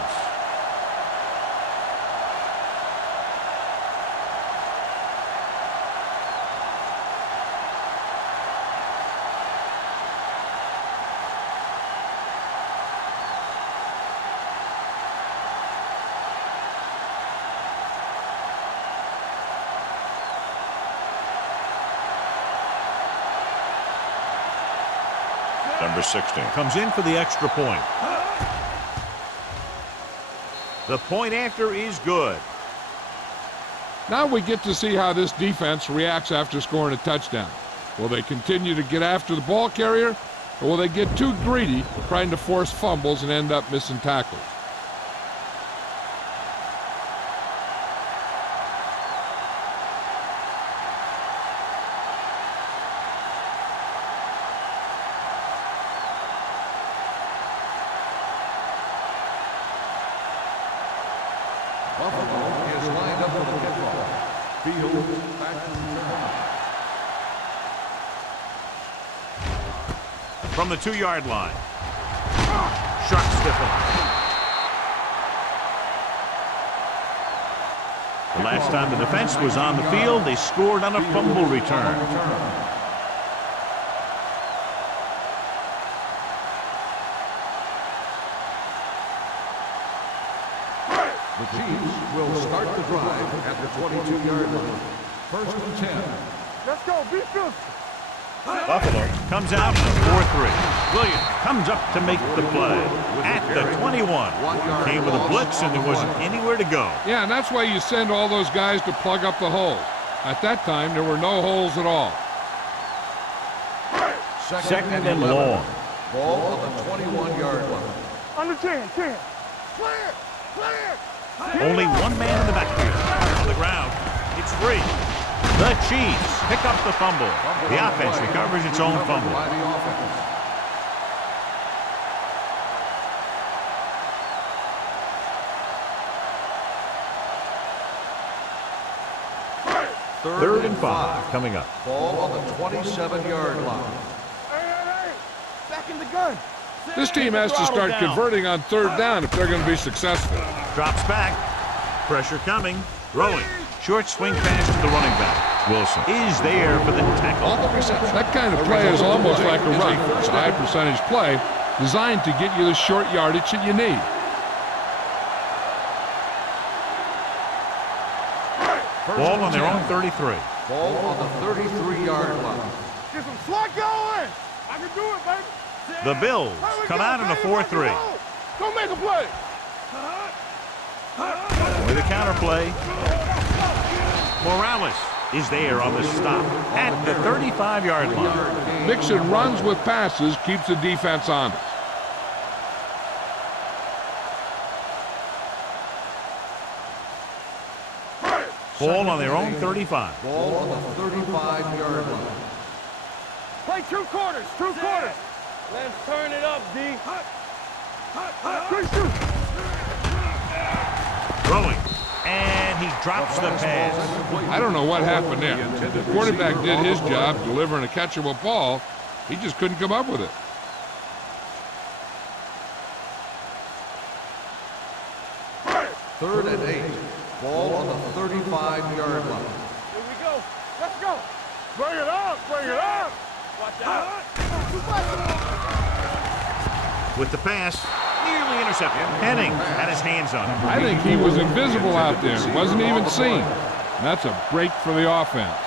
Number 16 comes in for the extra point. The point after is good. Now we get to see how this defense reacts after scoring a touchdown. Will they continue to get after the ball carrier, or will they get too greedy trying to force fumbles and end up missing tackles? Buffalo is lined up for the kickoff. Field back to return. From the 2-yard line. Sharp stiffen. The last time the defense was on the field, they scored on a fumble return. The Chiefs will start the drive at the 22-yard line. First and 10. Let's go. Be fierce. Buffalo comes out in a 4-3. Williams comes up to make the play at the 21. Came with a blitz and there wasn't anywhere to go. Yeah, and that's why you send all those guys to plug up the holes. At that time, there were no holes at all. Second and long. Ball on the 21-yard line. Under 10. Clear. Clear. Only one man in the backfield. On the ground, it's free. The Chiefs pick up the fumble. The offense recovers its own fumble. By the offense. Third and 5 coming up. Ball on the 27-yard line. Hey. Back in the gun. This team has to start converting on third down if they're going to be successful. Drops back. Pressure coming. Throwing. Short swing pass to the running back. Wilson is there for the tackle. That kind of play is almost like a run. It's a high percentage play designed to get you the short yardage that you need. Ball on their own 33. Ball on the 33-yard line. Get some slack going. I can do it, baby. The Bills come out in a 4-3. Go make a play. With a counter play. Morales is there on the stop at the 35-yard line. Mixing runs with passes keeps the defense honest. Ball on their own 35. Ball on the 35-yard line. Play 2 quarters. Let's turn it up, D. Throwing. And he drops the pass. I don't know what happened there. The quarterback did his job delivering a catchable ball. He just couldn't come up with it. Third and 8. Ball on the 35-yard line. Here we go. Let's go. Bring it up. Watch out. With the pass, nearly intercepted. Henning had his hands on it. I think he was invisible out there. Wasn't even seen. And that's a break for the offense.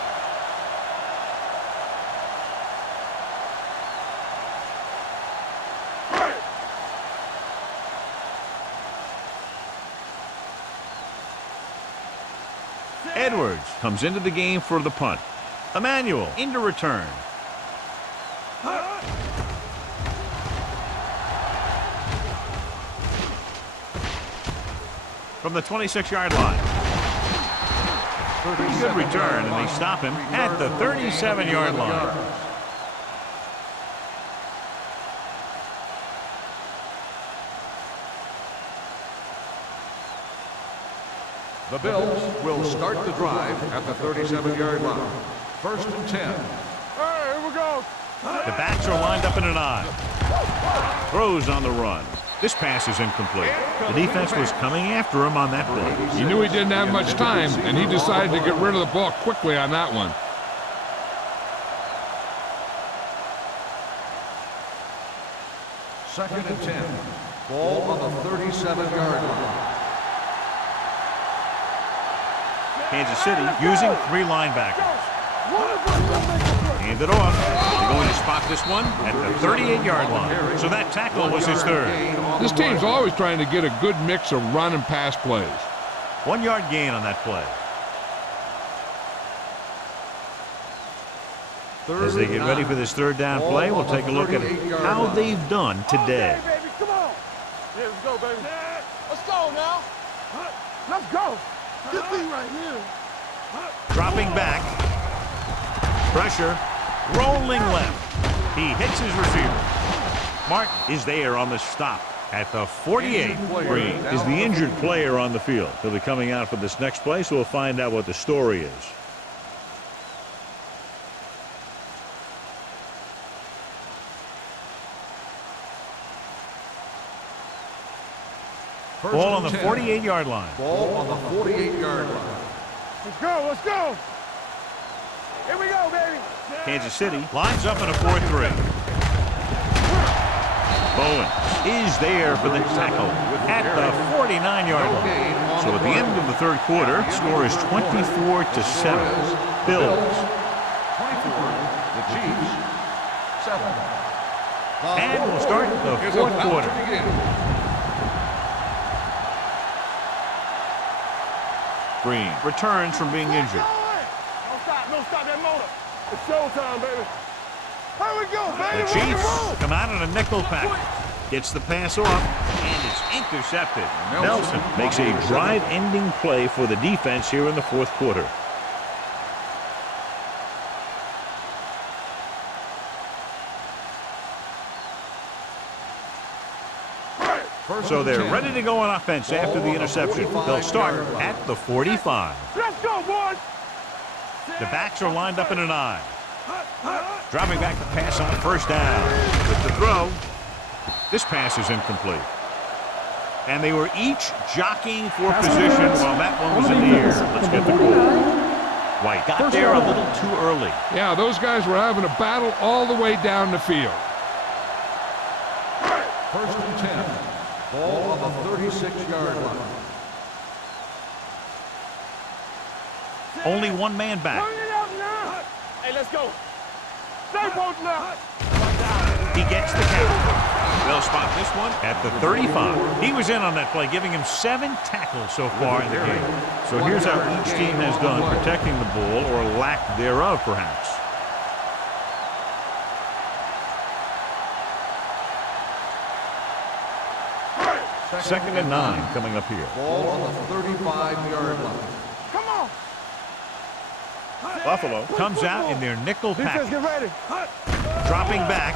Edwards comes into the game for the punt. Emmanuel into return. From the 26-yard line. Good return, and they stop him at the 37-yard line. The Bills will start the drive at the 37-yard line. First and 10. Hey, here we go. The backs are lined up in an I. Throws on the run. This pass is incomplete. The defense was coming after him on that play. He knew he didn't have much time, and he decided to get rid of the ball quickly on that one. Second and 10. Ball on the 37-yard line. Kansas City using 3 linebackers. Hand it off. going to spot this one at the 38-yard line. So that tackle was his third. This team's always trying to get a good mix of run and pass plays. 1 yard gain on that play. As they get ready for this third down play, we'll take a look at how they've done today. Okay, baby, come on. Yeah, let's go, baby. Let's go now. Let's go. This thing right here. Dropping back. Pressure. Rolling left. He hits his receiver. Martin is there on the stop at the 48. Green is the injured player on the field. He'll be coming out for this next play, so we'll find out what the story is. Ball on the 48-yard line. Ball on the 48-yard line. Let's go, let's go. Here we go, baby. Kansas City lines up in a 4-3. Bowen is there for the tackle at the 49-yard line. So at the end of the third quarter, score is 24-7. Bills. 24, the Chiefs, 7. And we'll start the fourth quarter. Green returns from being injured. Don't stop that motor. It's showtime, baby. Here we go, baby. The Chiefs come out in a nickel package. Gets the pass off, and it's intercepted. Nelson makes a drive-ending play for the defense here in the fourth quarter. So they're ready to go on offense after the interception. They'll start at the 45. Let's go, boys. The backs are lined up in an I. Dropping back the pass on first down. With the throw, this pass is incomplete. And they were each jockeying for position while that one was in the air. Let's get the call. White got there a little too early. Yeah, those guys were having a battle all the way down the field. First and 10. Ball on the 36-yard line. Only one man back. Turn it up now. Hey, let's go. Stay both now. He gets the count. They'll spot this one at the 35. He was in on that play, giving him 7 tackles so far in the game. So here's how each team has done protecting the ball, or lack thereof, perhaps. Second and 9 coming up here. Ball on the 35-yard line. Come on. Buffalo comes out in their nickel Defense, package. get ready. Dropping back.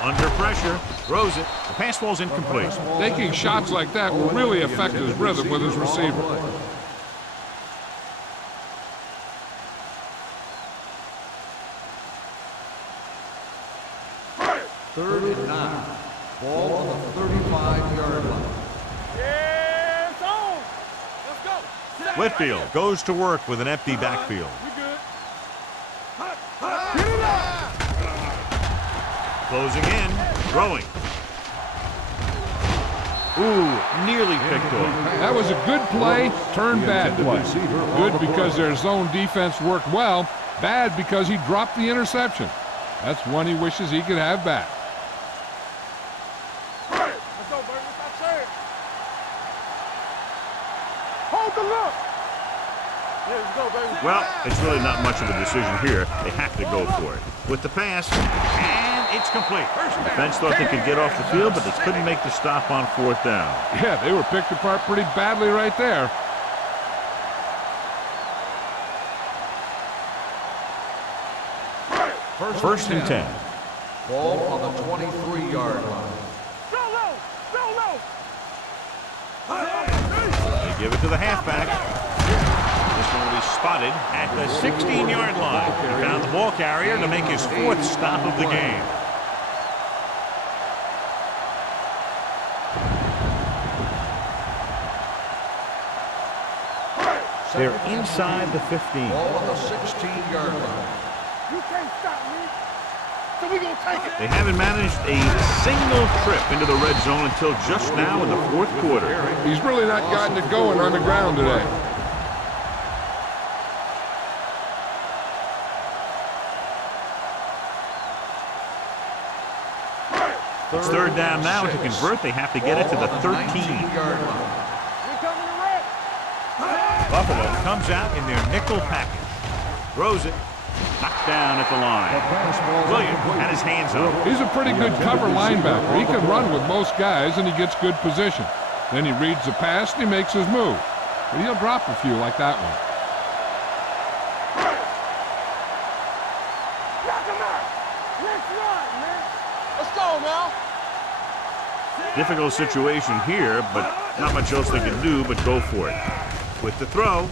Under pressure. Throws it. The pass ball's incomplete. Taking shots like that will really affect his rhythm with his receiver. Third and 9. Ball on the 35-yard line. Yeah, it's on. Let's go. Whitfield goes to work with an empty backfield. We good. Get it up. Closing in. Throwing. Ooh, nearly picked off. That was a good play, turned bad play. Good because their zone defense worked well. Bad because he dropped the interception. That's one he wishes he could have back. Let's go, baby. Stop saying. Hold the look. Yeah, let's go, baby. Well, it's really not much of a decision here. They have to go for it. With the pass, and it's complete. Defense thought they could get off the field, but they couldn't make the stop on fourth down. Yeah, they were picked apart pretty badly right there. First and 10. Ball on the 23-yard line. Go low. Go low. They give it to the halfback. This one will be spotted at the 16-yard line. He found the ball carrier to make his 4th stop of the game. They're inside the 15. Ball on the 16-yard line. You can't stop me. So we gonna take it. They haven't managed a single trip into the red zone until just now in the fourth quarter. He's really not gotten it going on the ground today. It's third down now. To convert, they have to get it to the 13. Buffalo comes out in their nickel package. Throws it. Knocked down at the line. Williams had his hands up. He's a pretty good cover linebacker. He can run with most guys, and he gets good position. Then he reads the pass, and he makes his move. But he'll drop a few like that one. Let's go now. Difficult situation here, but not much else they can do but go for it. With the throw,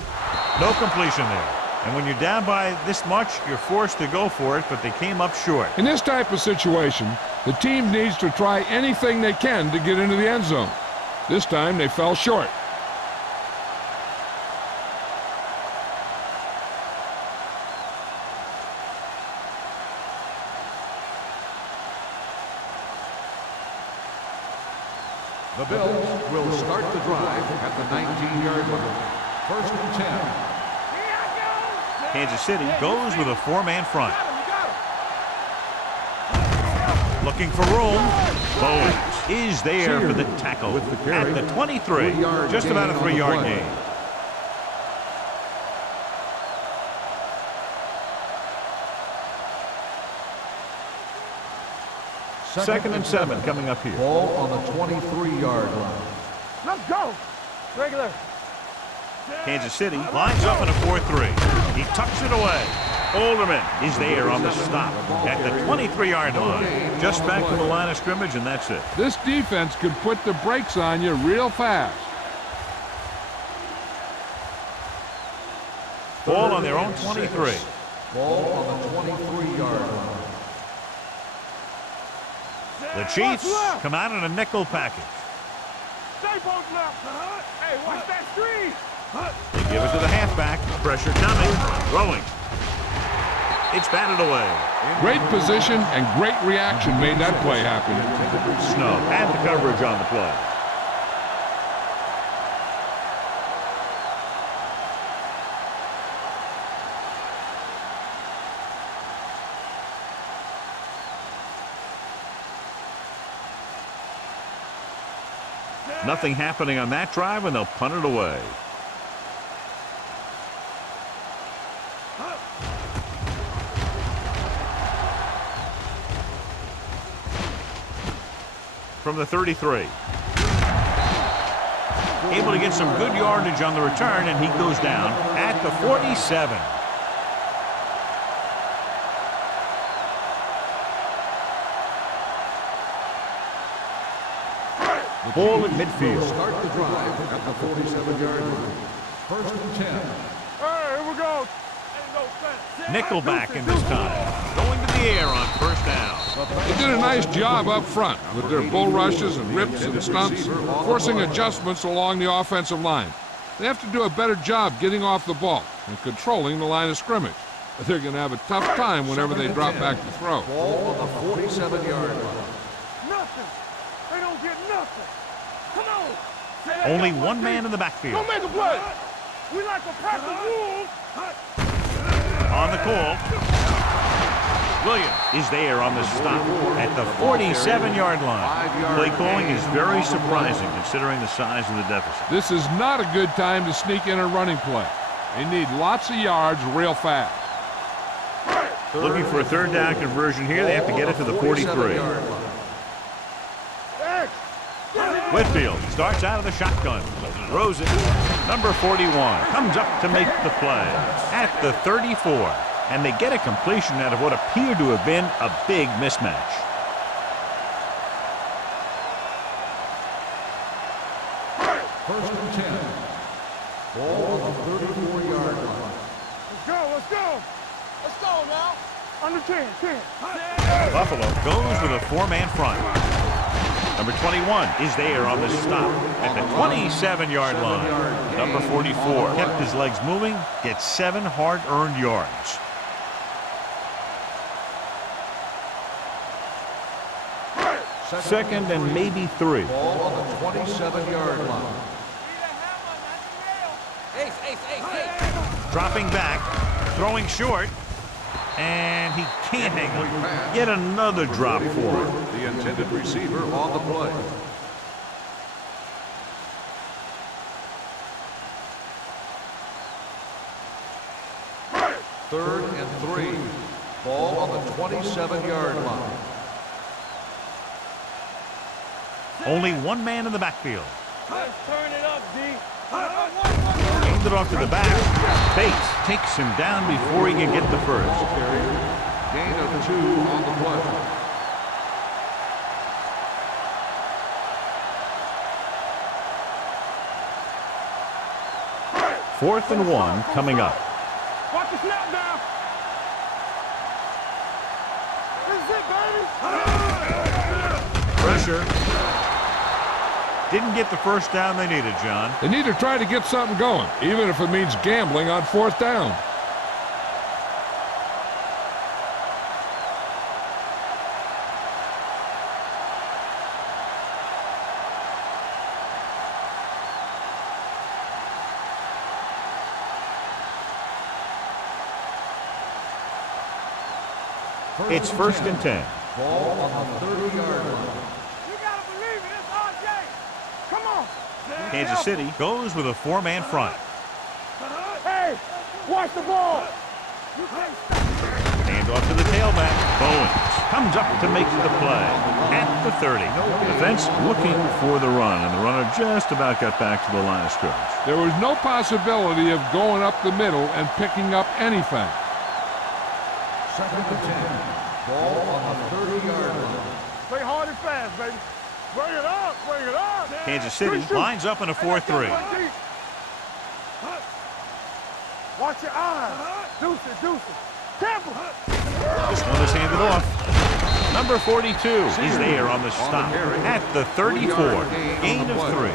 no completion there. And when you're down by this much, you're forced to go for it, but they came up short. In this type of situation, the team needs to try anything they can to get into the end zone. This time, they fell short. The Bills will start the drive at the 19-yard line. First and 10. Kansas City goes with a four-man front. Looking for room. Bowens is there for the tackle at the 23. Just about a 3-yard gain. Second and 7 coming up here. Ball on the 23-yard line. Let's go. Regular. Kansas City lines up in a 4-3. He tucks it away. Olderman is there on the stop at the 23-yard line. Just back to the line of scrimmage, and that's it. This defense could put the brakes on you real fast. Ball on their own 23. Ball on the 23-yard line. The Chiefs come out in a nickel package. Stay both left. Hey, watch that screen. They give it to the halfback. Pressure coming. Throwing. It's batted away. Great position and great reaction made that play happen. Snow had the coverage on the play. Nothing happening on that drive, and they'll punt it away. From the 33. Able to get some good yardage on the return, and he goes down at the 47. Ball at midfield. Start the drive at the 47-yard line. First and 10. Hey, here we go. Nickelback in this time. Going to the air on first down. They did a nice job up front with their bull rushes and rips and stunts, forcing adjustments along the offensive line. They have to do a better job getting off the ball and controlling the line of scrimmage. But they're going to have a tough time whenever they drop back to throw. Ball on the 47-yard line. Nothing. They don't get nothing. Come on. Only one man in the backfield. Don't make a play. We like to practice rules. On the call. Williams is there on the stop at the 47-yard line. Play calling is very surprising considering the size of the deficit. This is not a good time to sneak in a running play. They need lots of yards real fast. Looking for a third down conversion here. They have to get it to the 43. Whitfield starts out of the shotgun. Throws it. Number 41 comes up to make the play at the 34. And they get a completion out of what appeared to have been a big mismatch. First and 10. Ball on the 34-yard line. Let's go. Let's go now. Under 10. Buffalo goes with a four-man front. Number 21 is there on the stop at the 27-yard line. Number 44 kept his legs moving, gets 7 hard-earned yards. Second and maybe 3. Ball on the 27-yard line. Dropping back, throwing short. And he can't hang on. Yet another drop for him. The intended receiver on the play. Third and 3. Ball on the 27-yard line. Only one man in the backfield. Let's turn it up, D. Aimed it off to the back. Bates takes him down before he can get the first. Gain of 2 on the play. Fourth and 1 coming up. Watch the snap down. This is it, baby. Pressure. Didn't get the first down they needed, John. They need to try to get something going, even if it means gambling on 4th down. It's first and 10. Ball on the 30-yard line. You gotta believe it. It's RJ. Come on. Kansas City goes with a 4-man front. Hey, watch the ball. Hand off to the tailback. Bowens comes up to make the play at the 30. Defense looking for the run, and the runner just about got back to the line of scrimmage. There was no possibility of going up the middle and picking up anything. Second and 10. Ball on the 30-yard line. Play hard and fast, baby. Bring it up. Bring it up. Kansas City lines up in a 4-3. Watch your eyes. Deuce it, deuce it. Careful. This one is handed off. Number 42 is there on the stop at the 34. Gain of 3.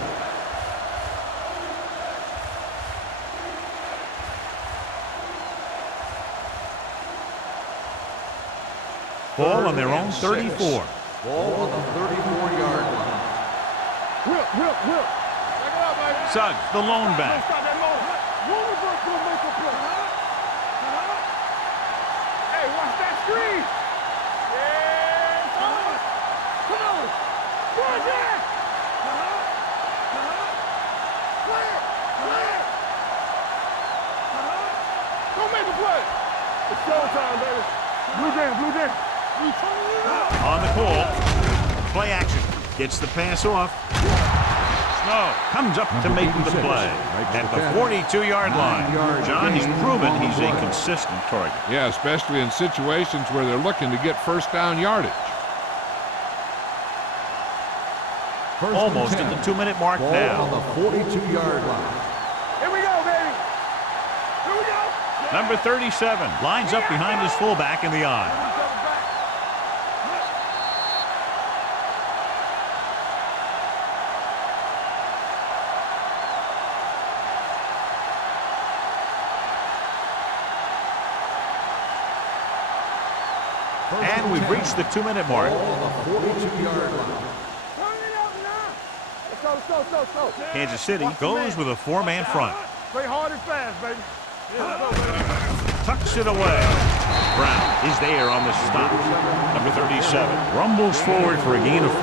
Ball on their own 34. Ball on the 34-yard line. Whip. Back it up, baby. Suggs, the lone back. Stop that motor. Rooney's gonna make a play. Hey, watch that screen. Yeah, come on. Run that. Play it. Go make a play. It's showtime, baby. Blue jam. On the call. Play action. Gets the pass off. Snow comes up to make the play at the 42-yard line. John, he's proven he's a consistent target. Yeah, especially in situations where they're looking to get first down yardage. Almost at the 2-minute mark Ball on now. the 42-yard line. Here we go, baby. Here we go. Number 37 lines up behind his fullback in the eye. And we've reached the 2-minute mark. Ball on the 42-yard line. Turn it up now. Let's go. Kansas City goes with a 4-man front. Play hard and fast, baby. Let's go, baby. Tucks it away. Brown is there on the stop. Number 37 rumbles forward for a gain of 4.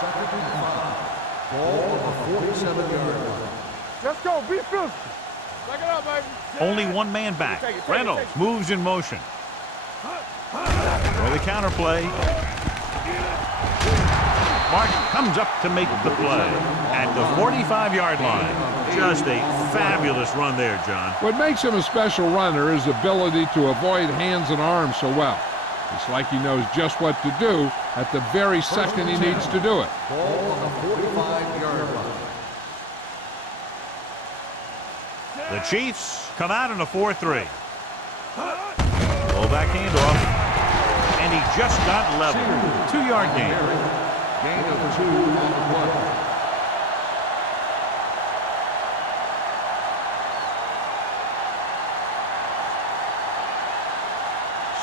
Second and 5. Ball on the 47-yard line. Let's go. Be physical. Back it up, baby. Only one man back. Reynolds moves in motion. For the counterplay. Martin comes up to make the play at the 45-yard line. Just a fabulous run there, John. What makes him a special runner is his ability to avoid hands and arms so well. It's like he knows just what to do at the very second he needs to do it. Ball on the 45-yard line. The Chiefs come out in a 4-3. Fullback handoff. And he just got level. 2-yard gain. Gain of 2 on the play.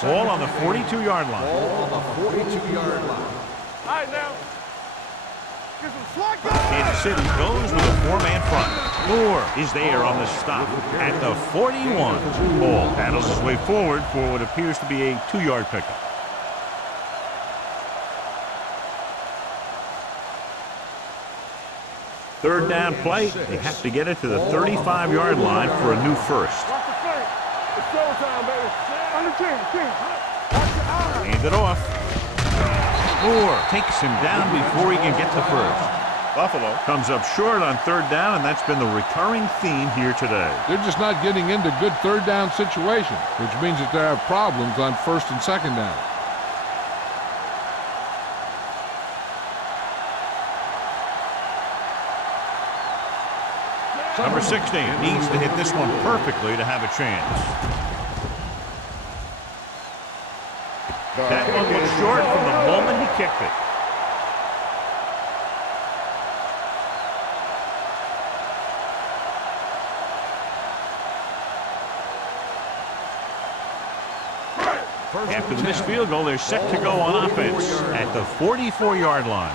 Ball on the 42-yard line. Ball on the 42-yard line. All right, now. Kansas City goes with a 4-man front. Moore is there on the stop at the 41. Ball paddles his way forward for what appears to be a 2-yard pickup. Third down play. They have to get it to the 35-yard line for a new first. It's showtime, baby. On the 10. Hand it off. Moore takes him down before he can get the first. Buffalo comes up short on third down, and that's been the recurring theme here today. They're just not getting into good third down situations, which means that they have problems on first and second down. Number 16 needs to hit this one perfectly to have a chance. That one was short from the moment he kicked it. After the missed field goal, they're set to go on offense at the 44-yard line.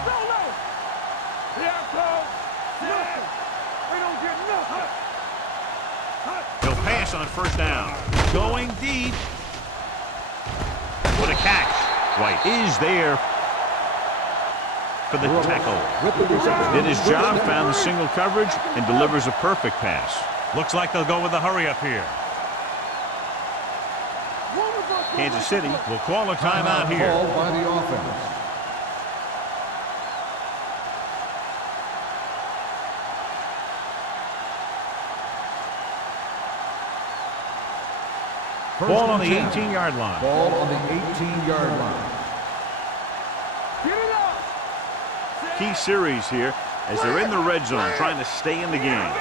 He'll pass on first down. Going deep. What a catch. White is there for the tackle. Did his job, found the single coverage, and delivers a perfect pass. Looks like they'll go with a hurry-up here. Kansas City will call a timeout here. Called by the offense. Ball on the 18-yard line. Ball on the 18-yard line. Key series here as they're in the red zone trying to stay in the game.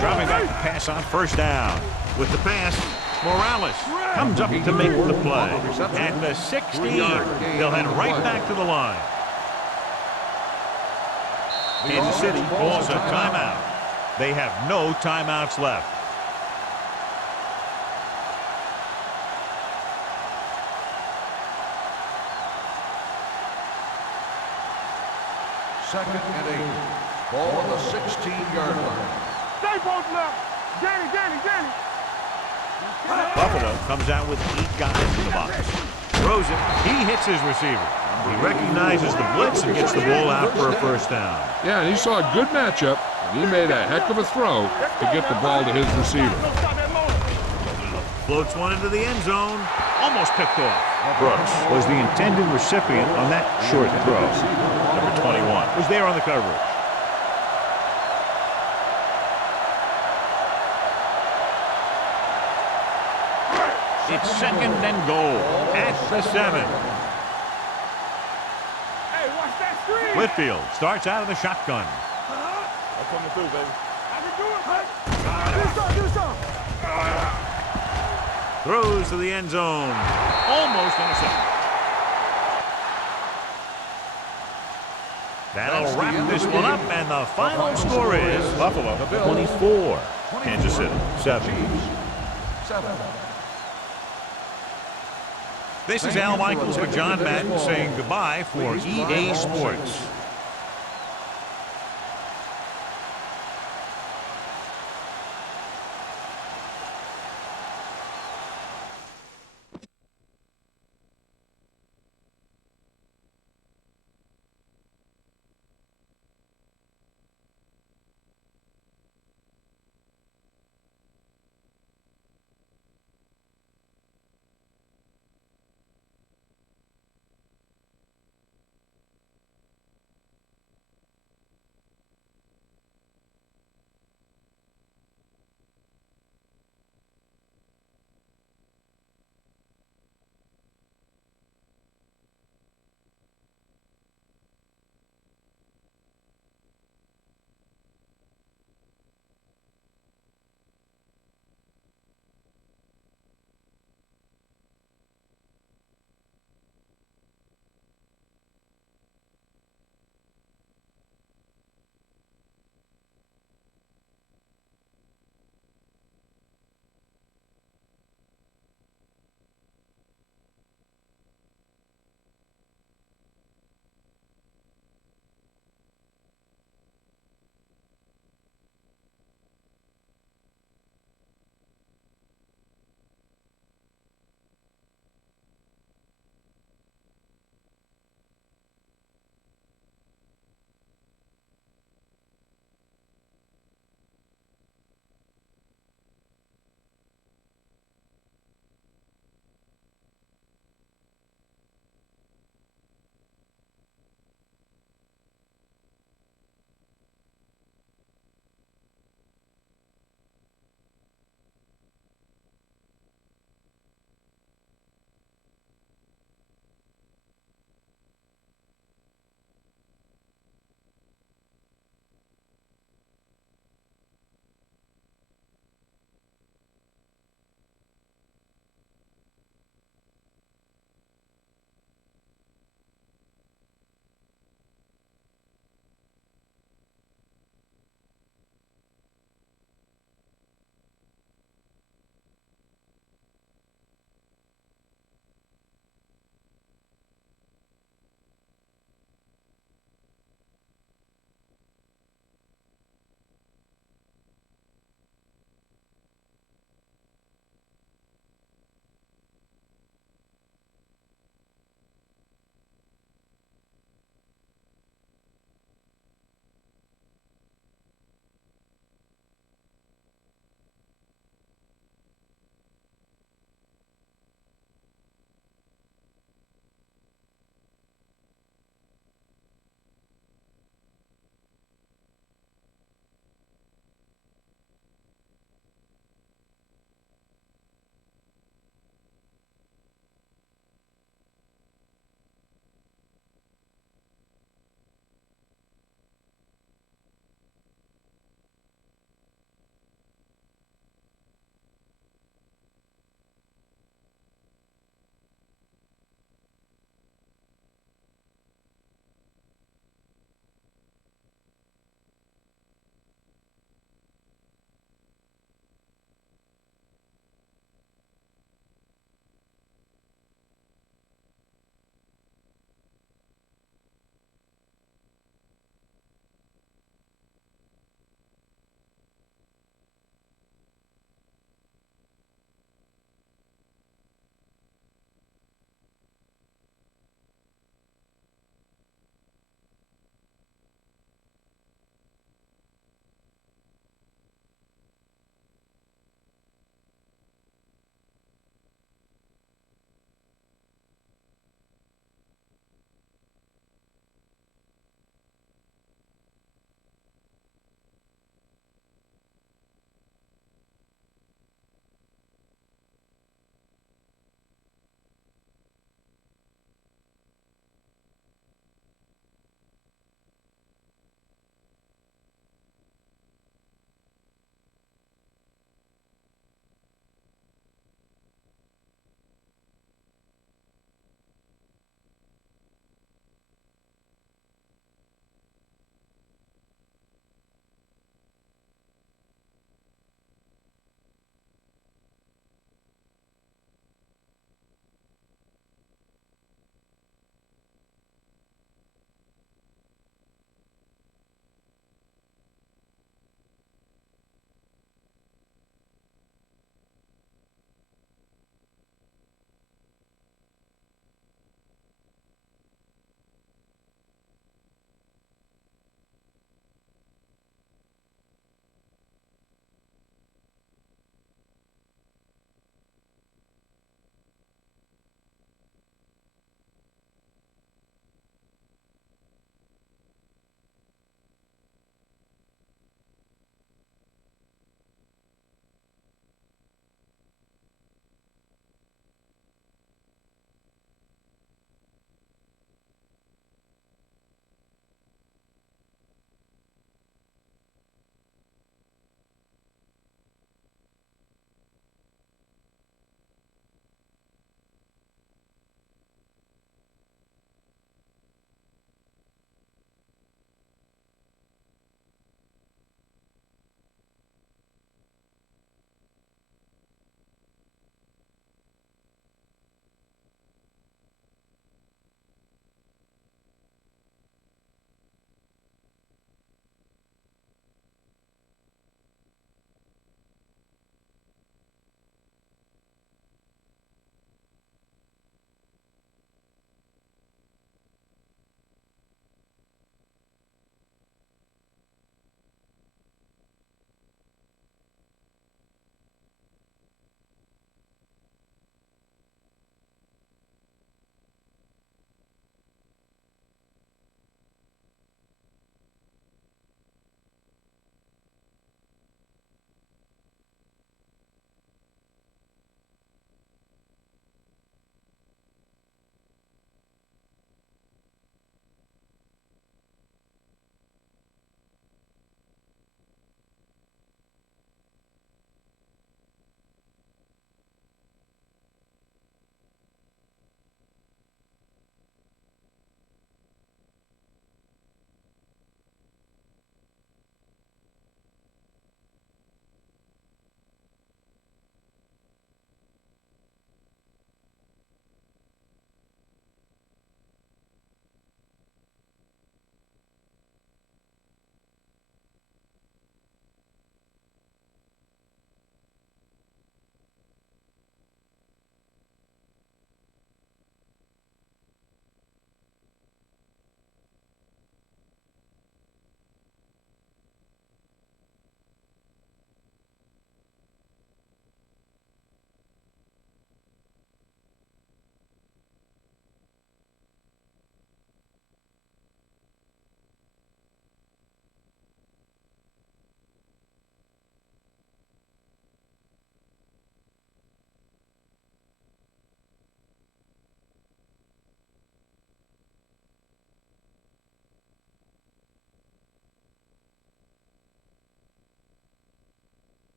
Dropping back to pass on first down. With the pass, Morales comes up to make the play. At the 16, they'll head right back to the line. Kansas City calls a timeout. They have no timeouts left. Second and 8. Ball on the 16-yard line. Stay both left. Danny. Buffalo comes out with 8 guys in the box. Throws it. He hits his receiver. He recognizes the blitz and gets the ball out for a first down. Yeah, and he saw a good matchup, and he made a heck of a throw to get the ball to his receiver. Floats one into the end zone. Almost picked off. Brooks was the intended recipient on that short throw. Number 21 was there on the coverage. It's second and goal at the 7. Hey, watch that screen. Whitfield starts out of the shotgun. I'm coming through, baby. I can do it. Do something. Throws to the end zone. Almost intercepted. That'll wrap this one up, and the final score is Buffalo 24, Kansas City 7. This is Al Michaels with John Madden saying goodbye for EA Sports.